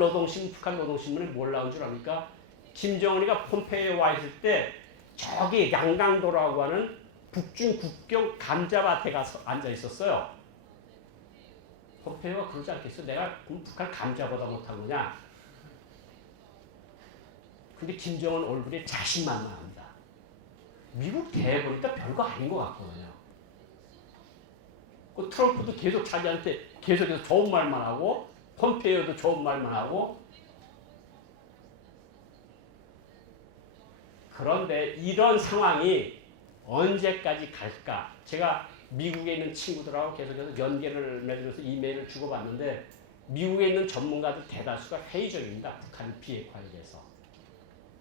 북한 노동신문에 뭘 나온 줄 압니까? 김정은이가 폼페이오에 와 있을 때 저기 양강도라고 하는 북중 국경 감자밭에 가서 앉아 있었어요. 폼페이오가 그러지 않겠어? 내가 북한 감자보다 못한 거냐? 근데 김정은 얼굴에 자신만만합니다. 미국 대해보니까 별거 아닌 것 같거든요. 그 트럼프도 계속 자기한테 계속해서 좋은 말만 하고, 폼페이오도 좋은 말만 하고. 그런데 이런 상황이 언제까지 갈까? 제가 미국에 있는 친구들하고 계속해서 연계를 맺으면서 이메일을 주고받는데, 미국에 있는 전문가들 대다수가 회의적입니다. 북한 비핵화에 대해서.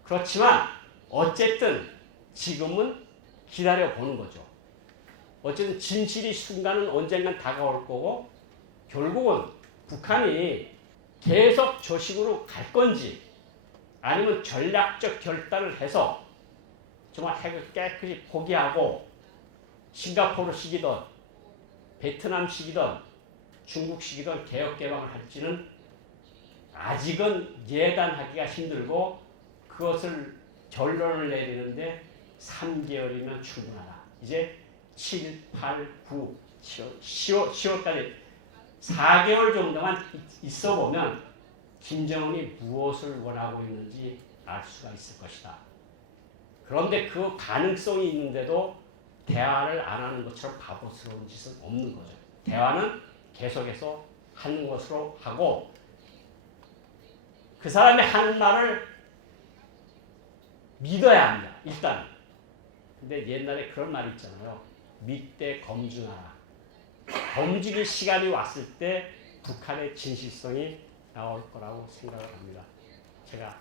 그렇지만 어쨌든 지금은 기다려보는 거죠. 어쨌든 진실의 순간은 언젠간 다가올 거고, 결국은 북한이 계속 저 식으로 갈 건지, 아니면 전략적 결단을 해서 정말 핵을 깨끗이 포기하고 싱가포르식이든 베트남식이든 중국식이든 개혁 개방을 할지는 아직은 예단하기가 힘들고, 그것을 결론을 내리는데 3개월이면 충분하다. 이제 7, 8, 9, 10월까지 4개월 정도만 있어 보면 김정은이 무엇을 원하고 있는지 알 수가 있을 것이다. 그런데 그 가능성이 있는데도 대화를 안 하는 것처럼 바보스러운 짓은 없는 거죠. 대화는 계속해서 하는 것으로 하고, 그 사람이 하는 말을 믿어야 합니다. 일단. 근데 옛날에 그런 말이 있잖아요. 믿되 검증하라. 검증의 시간이 왔을 때 북한의 진실성이 나올 거라고 생각을 합니다. 제가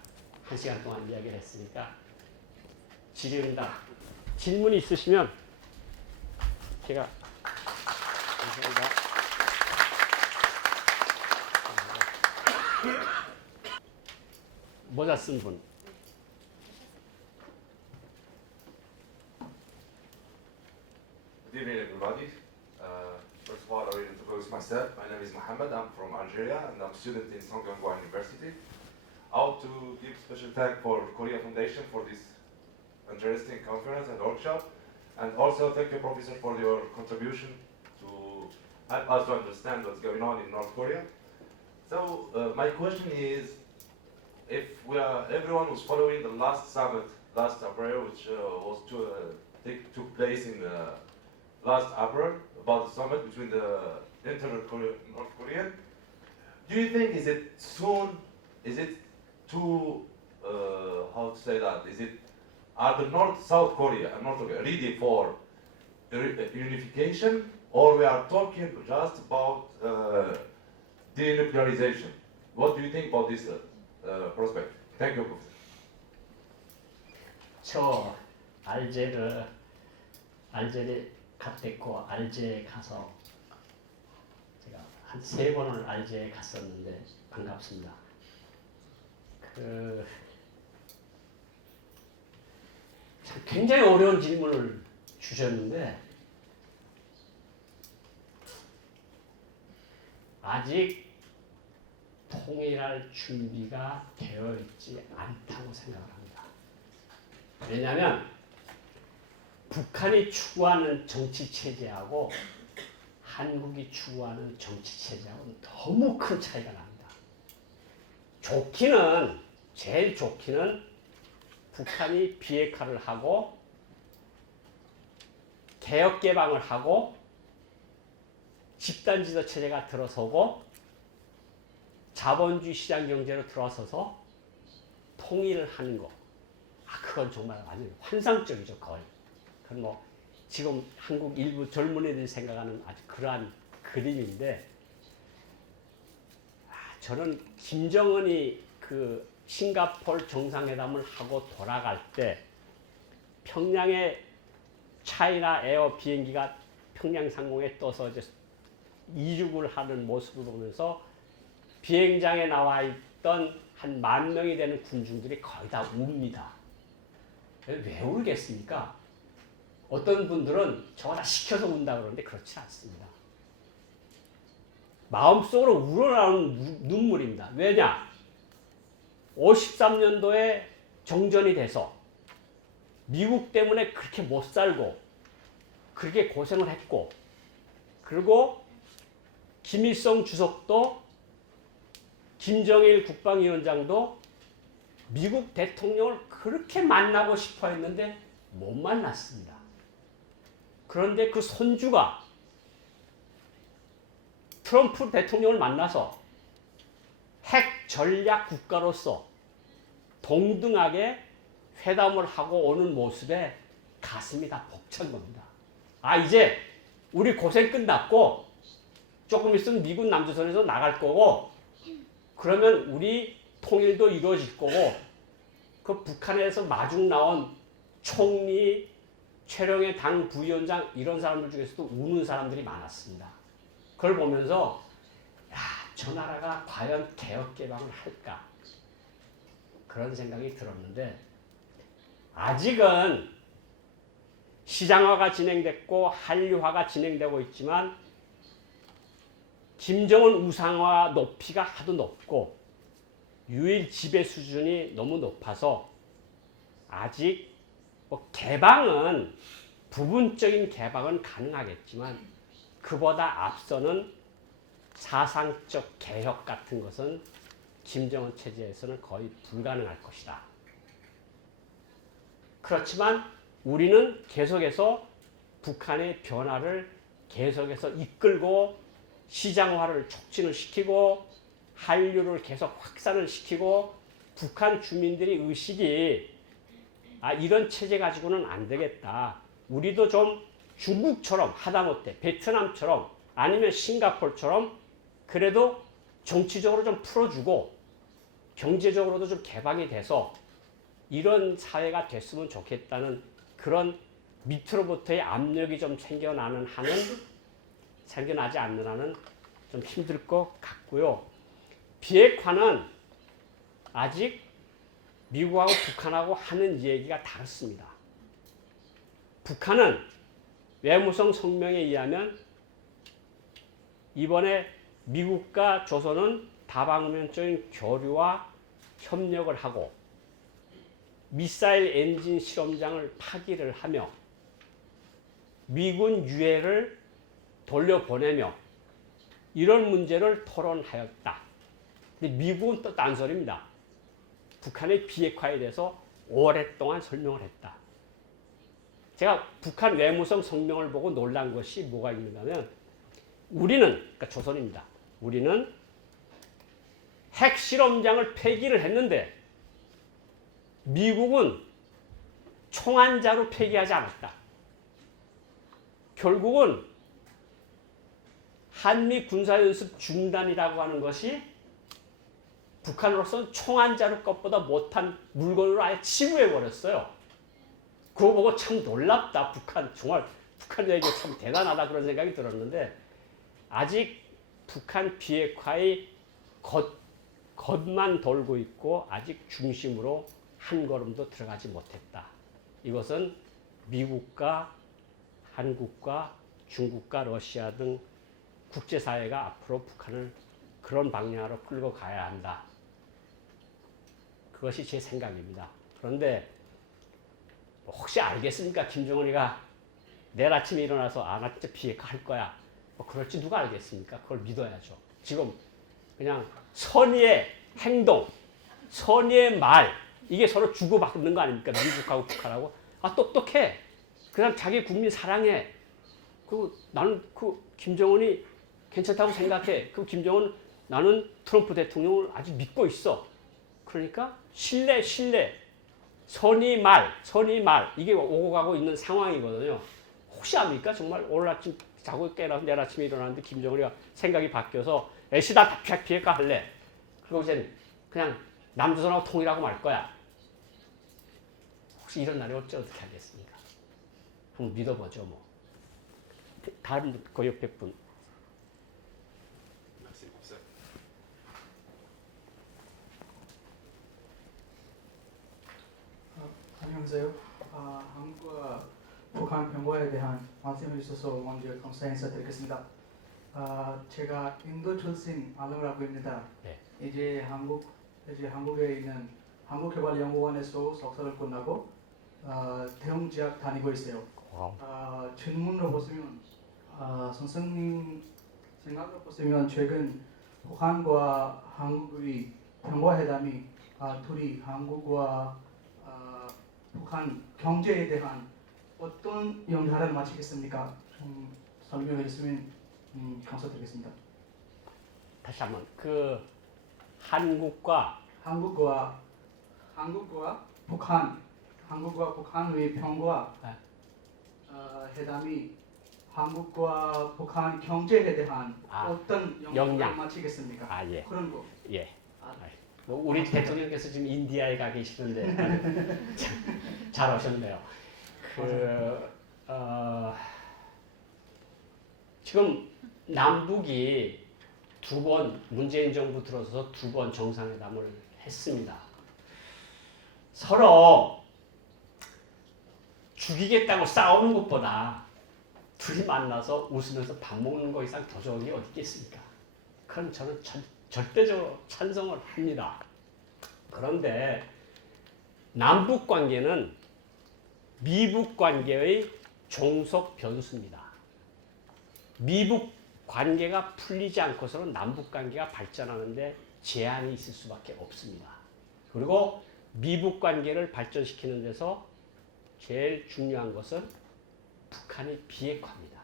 1시간 동안 이야기를 했으니까 질의응답, 질문이 있으시면 제가 감사합니다. 모자 쓴 분. Good evening, everybody. First of all, I will introduce myself. My name is Mohammed. I'm from Algeria, and I'm a student in Songyonghua University. I want to give special thanks for Korea Foundation for this interesting conference and workshop, and also thank you, Professor, for your contribution to help us to understand what's going on in North Korea. So my question is, if everyone was following the last summit last April, which took place in last April, about the summit between the North Korean, do you think is it too how to say that? Are the South Korea and North Korea ready for unification, or we are talking just about denuclearization? What do you think about this prospect? Thank you, Professor. 저 알제리에 갔댔고 알제에 가서 제가 한 3번을 알제에 갔었는데 반갑습니다. 굉장히 어려운 질문을 주셨는데 아직 통일할 준비가 되어 있지 않다고 생각을 합니다. 왜냐하면 북한이 추구하는 정치 체제하고 한국이 추구하는 정치 체제하고는 너무 큰 차이가 납니다. 제일 좋기는 북한이 비핵화를 하고 개혁 개방을 하고 집단지도 체제가 들어서고 자본주의 시장 경제로 들어서서 통일을 하는 거. 그건 정말 완전 환상적이죠, 거의. 그건 뭐 지금 한국 일부 젊은이들이 생각하는 아주 그러한 그림인데, 저는 김정은이 그 싱가포르 정상회담을 하고 돌아갈 때 평양에 차이나 에어 비행기가 평양 상공에 떠서 이제 이륙을 하는 모습을 보면서 비행장에 나와 있던 한 10,000명이 되는 군중들이 거의 다 웁니다. 왜 울겠습니까? 어떤 분들은 저거 다 시켜서 운다 그러는데 그렇지 않습니다. 마음속으로 우러나오는 눈물입니다. 왜냐? 53년도에 정전이 돼서 미국 때문에 그렇게 못 살고 그렇게 고생을 했고, 그리고 김일성 주석도 김정일 국방위원장도 미국 대통령을 그렇게 만나고 싶어 했는데 못 만났습니다. 그런데 그 손주가 트럼프 대통령을 만나서 핵 전략 국가로서 동등하게 회담을 하고 오는 모습에 가슴이 다 벅찬 겁니다. 이제 우리 고생 끝났고 조금 있으면 미군 남조선에서 나갈 거고, 그러면 우리 통일도 이루어질 거고, 그 북한에서 마중 나온 총리, 최령의 당 부위원장 이런 사람들 중에서도 우는 사람들이 많았습니다. 그걸 보면서 저 나라가 과연 개혁 개방을 할까, 그런 생각이 들었는데, 아직은 시장화가 진행됐고 한류화가 진행되고 있지만 김정은 우상화 높이가 하도 높고 유일 지배 수준이 너무 높아서 아직 개방은, 부분적인 개방은 가능하겠지만 그보다 앞서는 사상적 개혁 같은 것은 김정은 체제에서는 거의 불가능할 것이다. 그렇지만 우리는 계속해서 북한의 변화를 계속해서 이끌고 시장화를 촉진을 시키고 한류를 계속 확산을 시키고, 북한 주민들의 의식이 이런 체제 가지고는 안 되겠다. 우리도 좀 중국처럼 하다못해 베트남처럼 아니면 싱가포르처럼 그래도 정치적으로 좀 풀어주고 경제적으로도 좀 개방이 돼서 이런 사회가 됐으면 좋겠다는 그런 밑으로부터의 압력이 좀 생겨나지 않는 한은 좀 힘들 것 같고요. 비핵화는 아직 미국하고 북한하고 하는 얘기가 다릅니다. 북한은 외무성 성명에 의하면 이번에 미국과 조선은 다방면적인 교류와 협력을 하고 미사일 엔진 실험장을 파기를 하며 미군 유해를 돌려보내며 이런 문제를 토론하였다. 근데 미국은 또 딴소리입니다. 북한의 비핵화에 대해서 오랫동안 설명을 했다. 제가 북한 외무성 성명을 보고 놀란 것이 뭐가 있느냐면, 우리는, 그러니까 조선입니다. 우리는 핵실험장을 폐기를 했는데 미국은 총안자로 폐기하지 않았다. 결국은 한미 군사연습 중단이라고 하는 것이 북한으로서는 총안자로 것보다 못한 물건으로 아예 치부해버렸어요. 그거 보고 참 놀랍다. 북한 정말 북한 얘기 참 대단하다 그런 생각이 들었는데 아직 북한 비핵화의 겉만 돌고 있고 아직 중심으로 한 걸음도 들어가지 못했다. 이것은 미국과 한국과 중국과 러시아 등 국제사회가 앞으로 북한을 그런 방향으로 끌고 가야 한다. 그것이 제 생각입니다. 그런데 혹시 알겠습니까? 김정은이가 내일 아침에 일어나서 나 진짜 비핵화 할 거야. 뭐 그럴지 누가 알겠습니까? 그걸 믿어야죠. 지금 그냥 선의의 행동, 선의의 말 이게 서로 주고받는 거 아닙니까? 미국하고 북한하고. 똑똑해. 그냥 자기 국민 사랑해. 나는 김정은이 괜찮다고 생각해. 김정은 나는 트럼프 대통령을 아주 믿고 있어. 그러니까 신뢰, 선의 말 이게 오고 가고 있는 상황이거든요. 혹시 압니까? 정말 오늘 아침 자고 깨어나서 내일 아침에 일어났는데 김정은이가 생각이 바뀌어서 나 비핵화 할래. 그리고 이제 그냥 남조선하고 통일하고 말 거야. 혹시 이런 날이 어떻게 하겠습니까? 한번 믿어보죠 뭐. 다른 그 옆에 분. 안녕하세요. 한국과 북한 병과에 대한 말씀해 주셔서 먼저 감사 인사드리겠습니다. 제가 인도 출신 알람이라고 합니다. 네. 이제 한국에 있는 한국개발연구원에서 석사를 끝나고 대형 대학 다니고 있어요. 질문으로 보시면 선생님 생각으로 보시면 최근 북한과 한국의 평화회담이 둘이 한국과 북한 경제에 대한 어떤 영향을 미치겠습니까? 좀 설명해 주시면 감사드리겠습니다. 다시 한번 한국과 북한의 평화 회담이 한국과 북한 경제에 대한 어떤 영향을 미치겠습니까? 예. 그런 거. 예. 우리 대통령께서 지금 인디아에 가 계시는데 잘 오셨네요. 지금 남북이 문재인 정부 들어서서 2번 정상회담을 했습니다. 서로 죽이겠다고 싸우는 것보다 둘이 만나서 웃으면서 밥 먹는 거 이상 더 좋은 게 어디 있겠습니까? 그럼 저는 절대적으로 찬성을 합니다. 그런데 남북 관계는 미북 관계의 종속 변수입니다. 미북 관계가 풀리지 않고서는 남북 관계가 발전하는데 제한이 있을 수밖에 없습니다. 그리고 미북 관계를 발전시키는 데서 제일 중요한 것은 북한의 비핵화입니다.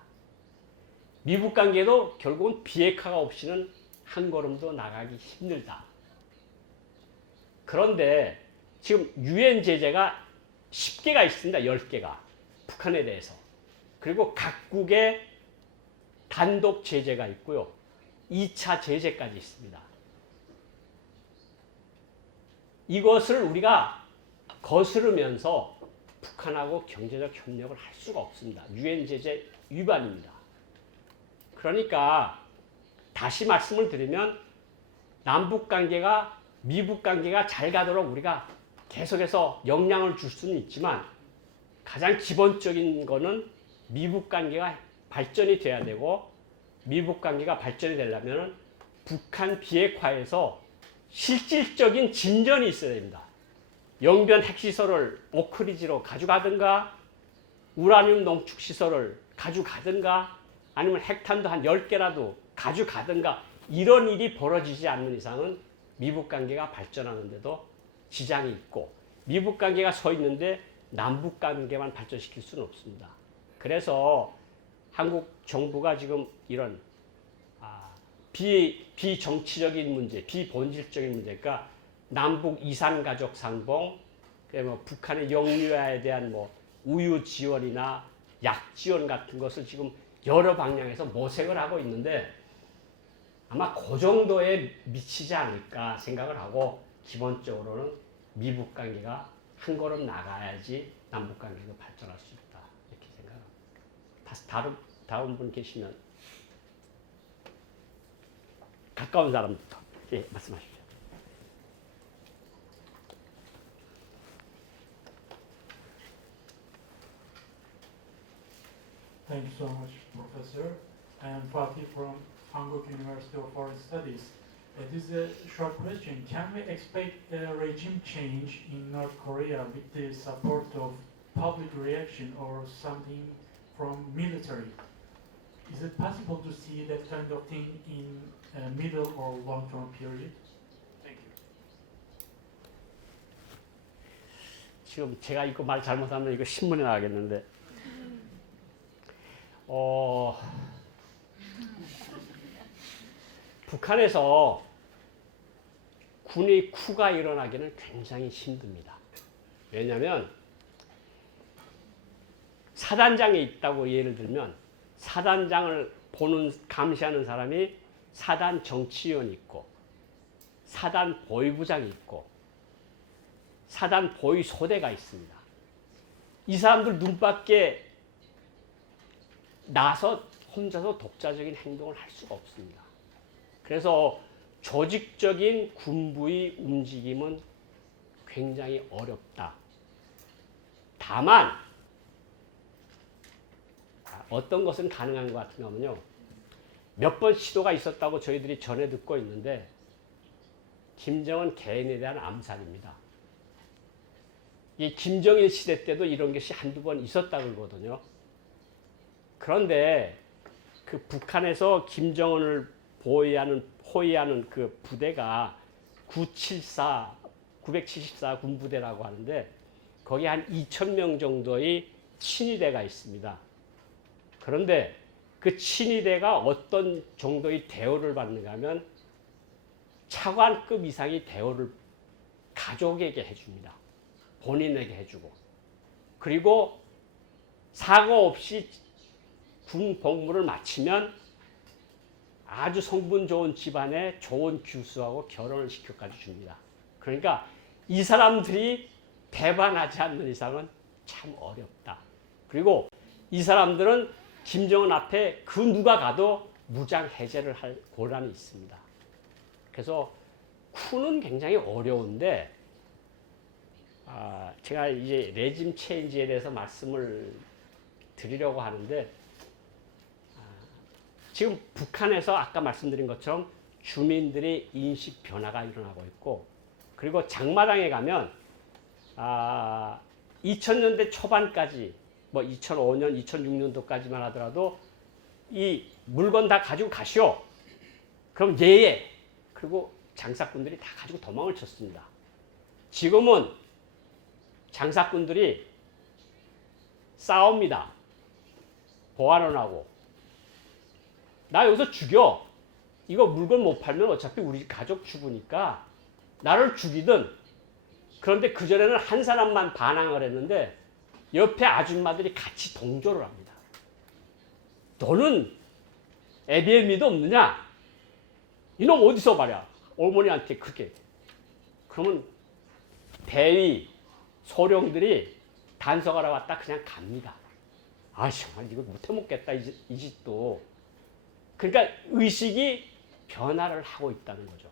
미북 관계도 결국은 비핵화가 없이는 한 걸음도 나가기 힘들다. 그런데 지금 유엔 제재가 10개가 있습니다. 10개가. 북한에 대해서. 그리고 각국의 단독 제재가 있고요. 2차 제재까지 있습니다. 이것을 우리가 거스르면서 북한하고 경제적 협력을 할 수가 없습니다. 유엔 제재 위반입니다. 그러니까 다시 말씀을 드리면 남북 관계가 미북 관계가 잘 가도록 우리가 계속해서 영향을 줄 수는 있지만 가장 기본적인 거는 미북 관계가 발전이 돼야 되고 미북 관계가 발전이 되려면 북한 비핵화에서 실질적인 진전이 있어야 됩니다. 영변 핵시설을 오크리지로 가져가든가 우라늄 농축시설을 가져가든가 아니면 핵탄도 한 10개라도 가져가든가 이런 일이 벌어지지 않는 이상은 미북 관계가 발전하는데도 지장이 있고 미북 관계가 서 있는데 남북 관계만 발전시킬 수는 없습니다. 그래서 한국 정부가 지금 이런 비정치적인 문제, 비본질적인 문제, 그러니까 남북 이산가족 상봉, 북한의 영유아에 대한 우유 지원이나 약 지원 같은 것을 지금 여러 방향에서 모색을 하고 있는데 아마 그 정도에 미치지 않을까 생각을 하고 기본적으로는 미북 관계가 한 걸음 나가야지 남북 관계가 발전할 수 있다 이렇게 생각합니다. 다음 분 계시면 가까운 사람부터 예, 말씀하십시오. Thank you so much, Professor. I am Fatih from Hanguk University of Foreign Studies. This is a short question. Can we expect a regime change in North Korea with the support of public reaction or something from military? Is it possible to see that kind of thing in a middle or long-term period? Thank you. 지금 제가 이거 말 잘못하면 이거 신문에 나가겠는데 북한에서 군의 쿠가 일어나기는 굉장히 힘듭니다. 왜냐하면 사단장에 있다고 예를 들면 사단장을 보는 감시하는 사람이 사단 정치위원이 있고 사단 보위부장이 있고 사단 보위소대가 있습니다. 이 사람들 눈밖에 나서 혼자서 독자적인 행동을 할 수가 없습니다. 그래서 조직적인 군부의 움직임은 굉장히 어렵다. 다만 어떤 것은 가능한 것 같은 거면요. 몇 번 시도가 있었다고 저희들이 전해 듣고 있는데 김정은 개인에 대한 암살입니다. 이 김정일 시대 때도 이런 것이 한두 번 있었다 그러거든요. 그런데 그 북한에서 김정은을 호위하는 그 부대가 974 군부대라고 하는데 거기 한 2,000명 정도의 친위대가 있습니다. 그런데 그 친위대가 어떤 정도의 대우를 받는가 하면 차관급 이상의 대우를 가족에게 해줍니다. 본인에게 해주고. 그리고 사고 없이 군 복무를 마치면 아주 성분 좋은 집안에 좋은 교수하고 결혼을 시켜까지 줍니다. 그러니까 이 사람들이 배반하지 않는 이상은 참 어렵다. 그리고 이 사람들은 김정은 앞에 그 누가 가도 무장 해제를 할 권한이 있습니다. 그래서 쿠는 굉장히 어려운데 제가 이제 레짐 체인지에 대해서 말씀을 드리려고 하는데 지금 북한에서 아까 말씀드린 것처럼 주민들의 인식 변화가 일어나고 있고 그리고 장마당에 가면 2000년대 초반까지 뭐 2005년, 2006년도까지만 하더라도 이 물건 다 가지고 가시오. 그럼 예예. 그리고 장사꾼들이 다 가지고 도망을 쳤습니다. 지금은 장사꾼들이 싸웁니다. 보안원하고. 나 여기서 죽여. 이거 물건 못 팔면 어차피 우리 가족 죽으니까 나를 죽이든. 그런데 그전에는 한 사람만 반항을 했는데 옆에 아줌마들이 같이 동조를 합니다. 너는 애비애미도 없느냐? 이놈 어디서 말이야? 어머니한테 그렇게. 그러면 대위, 소령들이 단속하러 왔다 그냥 갑니다. 아, 정말 이거 못해 먹겠다, 이 짓도. 그러니까 의식이 변화를 하고 있다는 거죠.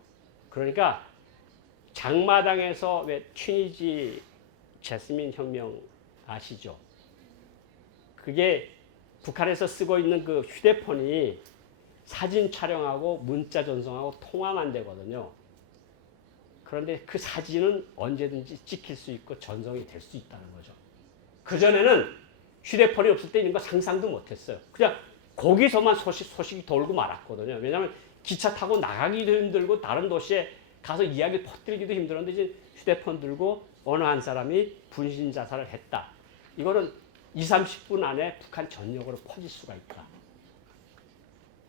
그러니까 장마당에서 왜 튀니지 제스민 혁명 아시죠? 그게 북한에서 쓰고 있는 그 휴대폰이 사진 촬영하고 문자 전송하고 통화만 되거든요. 그런데 그 사진은 언제든지 찍힐 수 있고 전송이 될 수 있다는 거죠. 그전에는 휴대폰이 없을 때 이런 거 상상도 못했어요. 그냥 거기서만 소식이 돌고 말았거든요. 왜냐하면 기차 타고 나가기도 힘들고 다른 도시에 가서 이야기를 퍼뜨리기도 힘들었는데 이제 휴대폰 들고 어느 한 사람이 분신 자살을 했다. 이거는 20-30분 안에 북한 전역으로 퍼질 수가 있다.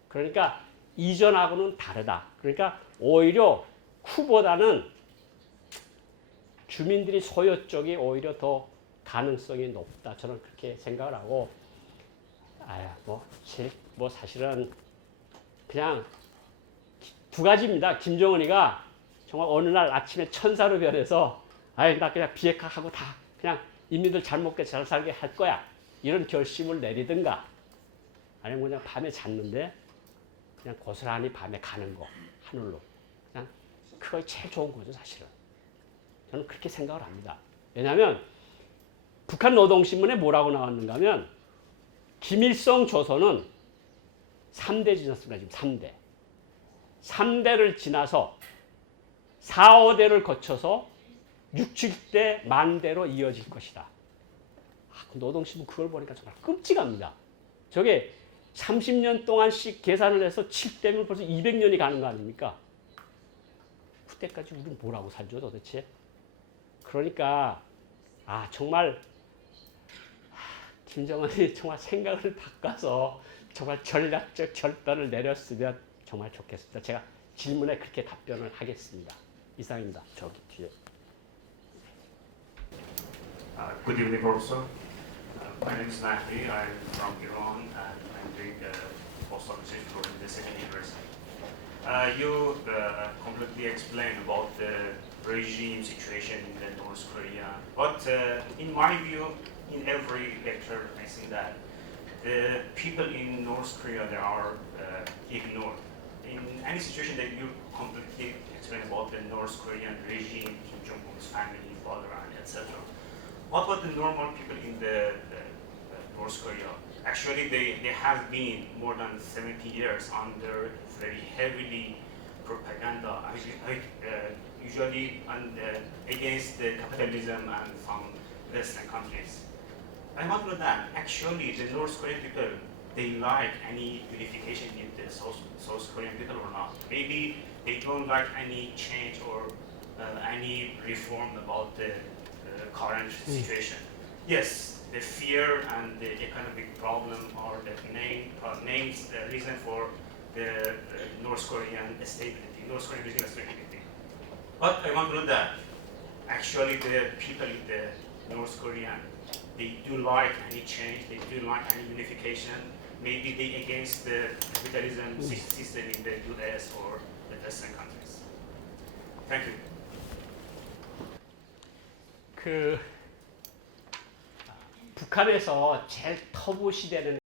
그러니까 이전하고는 다르다. 그러니까 오히려 쿠보다는 주민들이 소요 쪽이 오히려 더 가능성이 높다. 저는 그렇게 생각을 하고, 뭐 사실은 그냥 두 가지입니다. 김정은이가 정말 어느 날 아침에 천사로 변해서, 나 그냥 비핵화하고 다 그냥 인민들 잘 먹게 잘 살게 할 거야. 이런 결심을 내리든가, 아니면 그냥 밤에 잤는데 그냥 고스란히 밤에 가는 거 하늘로 그냥 그거 제일 좋은 거죠 사실은. 저는 그렇게 생각을 합니다. 왜냐하면 북한 노동신문에 뭐라고 나왔는가 하면 김일성 조선은 3대 지났습니다. 지금 3대. 3대를 지나서 4, 5대를 거쳐서 6, 7대 만대로 이어질 것이다. 그 노동신문 그걸 보니까 정말 끔찍합니다. 저게 30년 동안씩 계산을 해서 7대면 벌써 200년이 가는 거 아닙니까? 그때까지 우리는 뭐라고 살죠 도대체? 그러니까 정말 김정은이 정말 생각을 바꿔서 정말 전략적 결단을 내렸으면 정말 좋겠습니다. 제가 질문에 그렇게 답변을 하겠습니다. 이상입니다. 저기 뒤에. Good evening, Professor. My name is Mahdi. I'm from Iran and I'm doing postdoc research program in the Second University. You completely explained about the regime situation in the North Korea, but in my view, in every lecture, I see that the people in North Korea they are ignored. In any situation that you completely explain about the North Korean regime, Kim Jong-un's family, father, and etc. What about the normal people in the North Korea? Actually, they have been more than 70 years under very heavily propaganda, usually against the capitalism and some Western countries. I want to know that actually the North Korean people, they like any unification with the South Korean people or not. Maybe they don't like any change or any reform about the current situation. Yes, the fear and the economic problem are the main reason for the North Korean stability, North Korean regional stability. But I want to know that actually the people in the North Korean, they do like any change, they do like any unification. Maybe they against the capitalism system in the US or the Western countries. Thank you. 북한에서 제일 터부시되는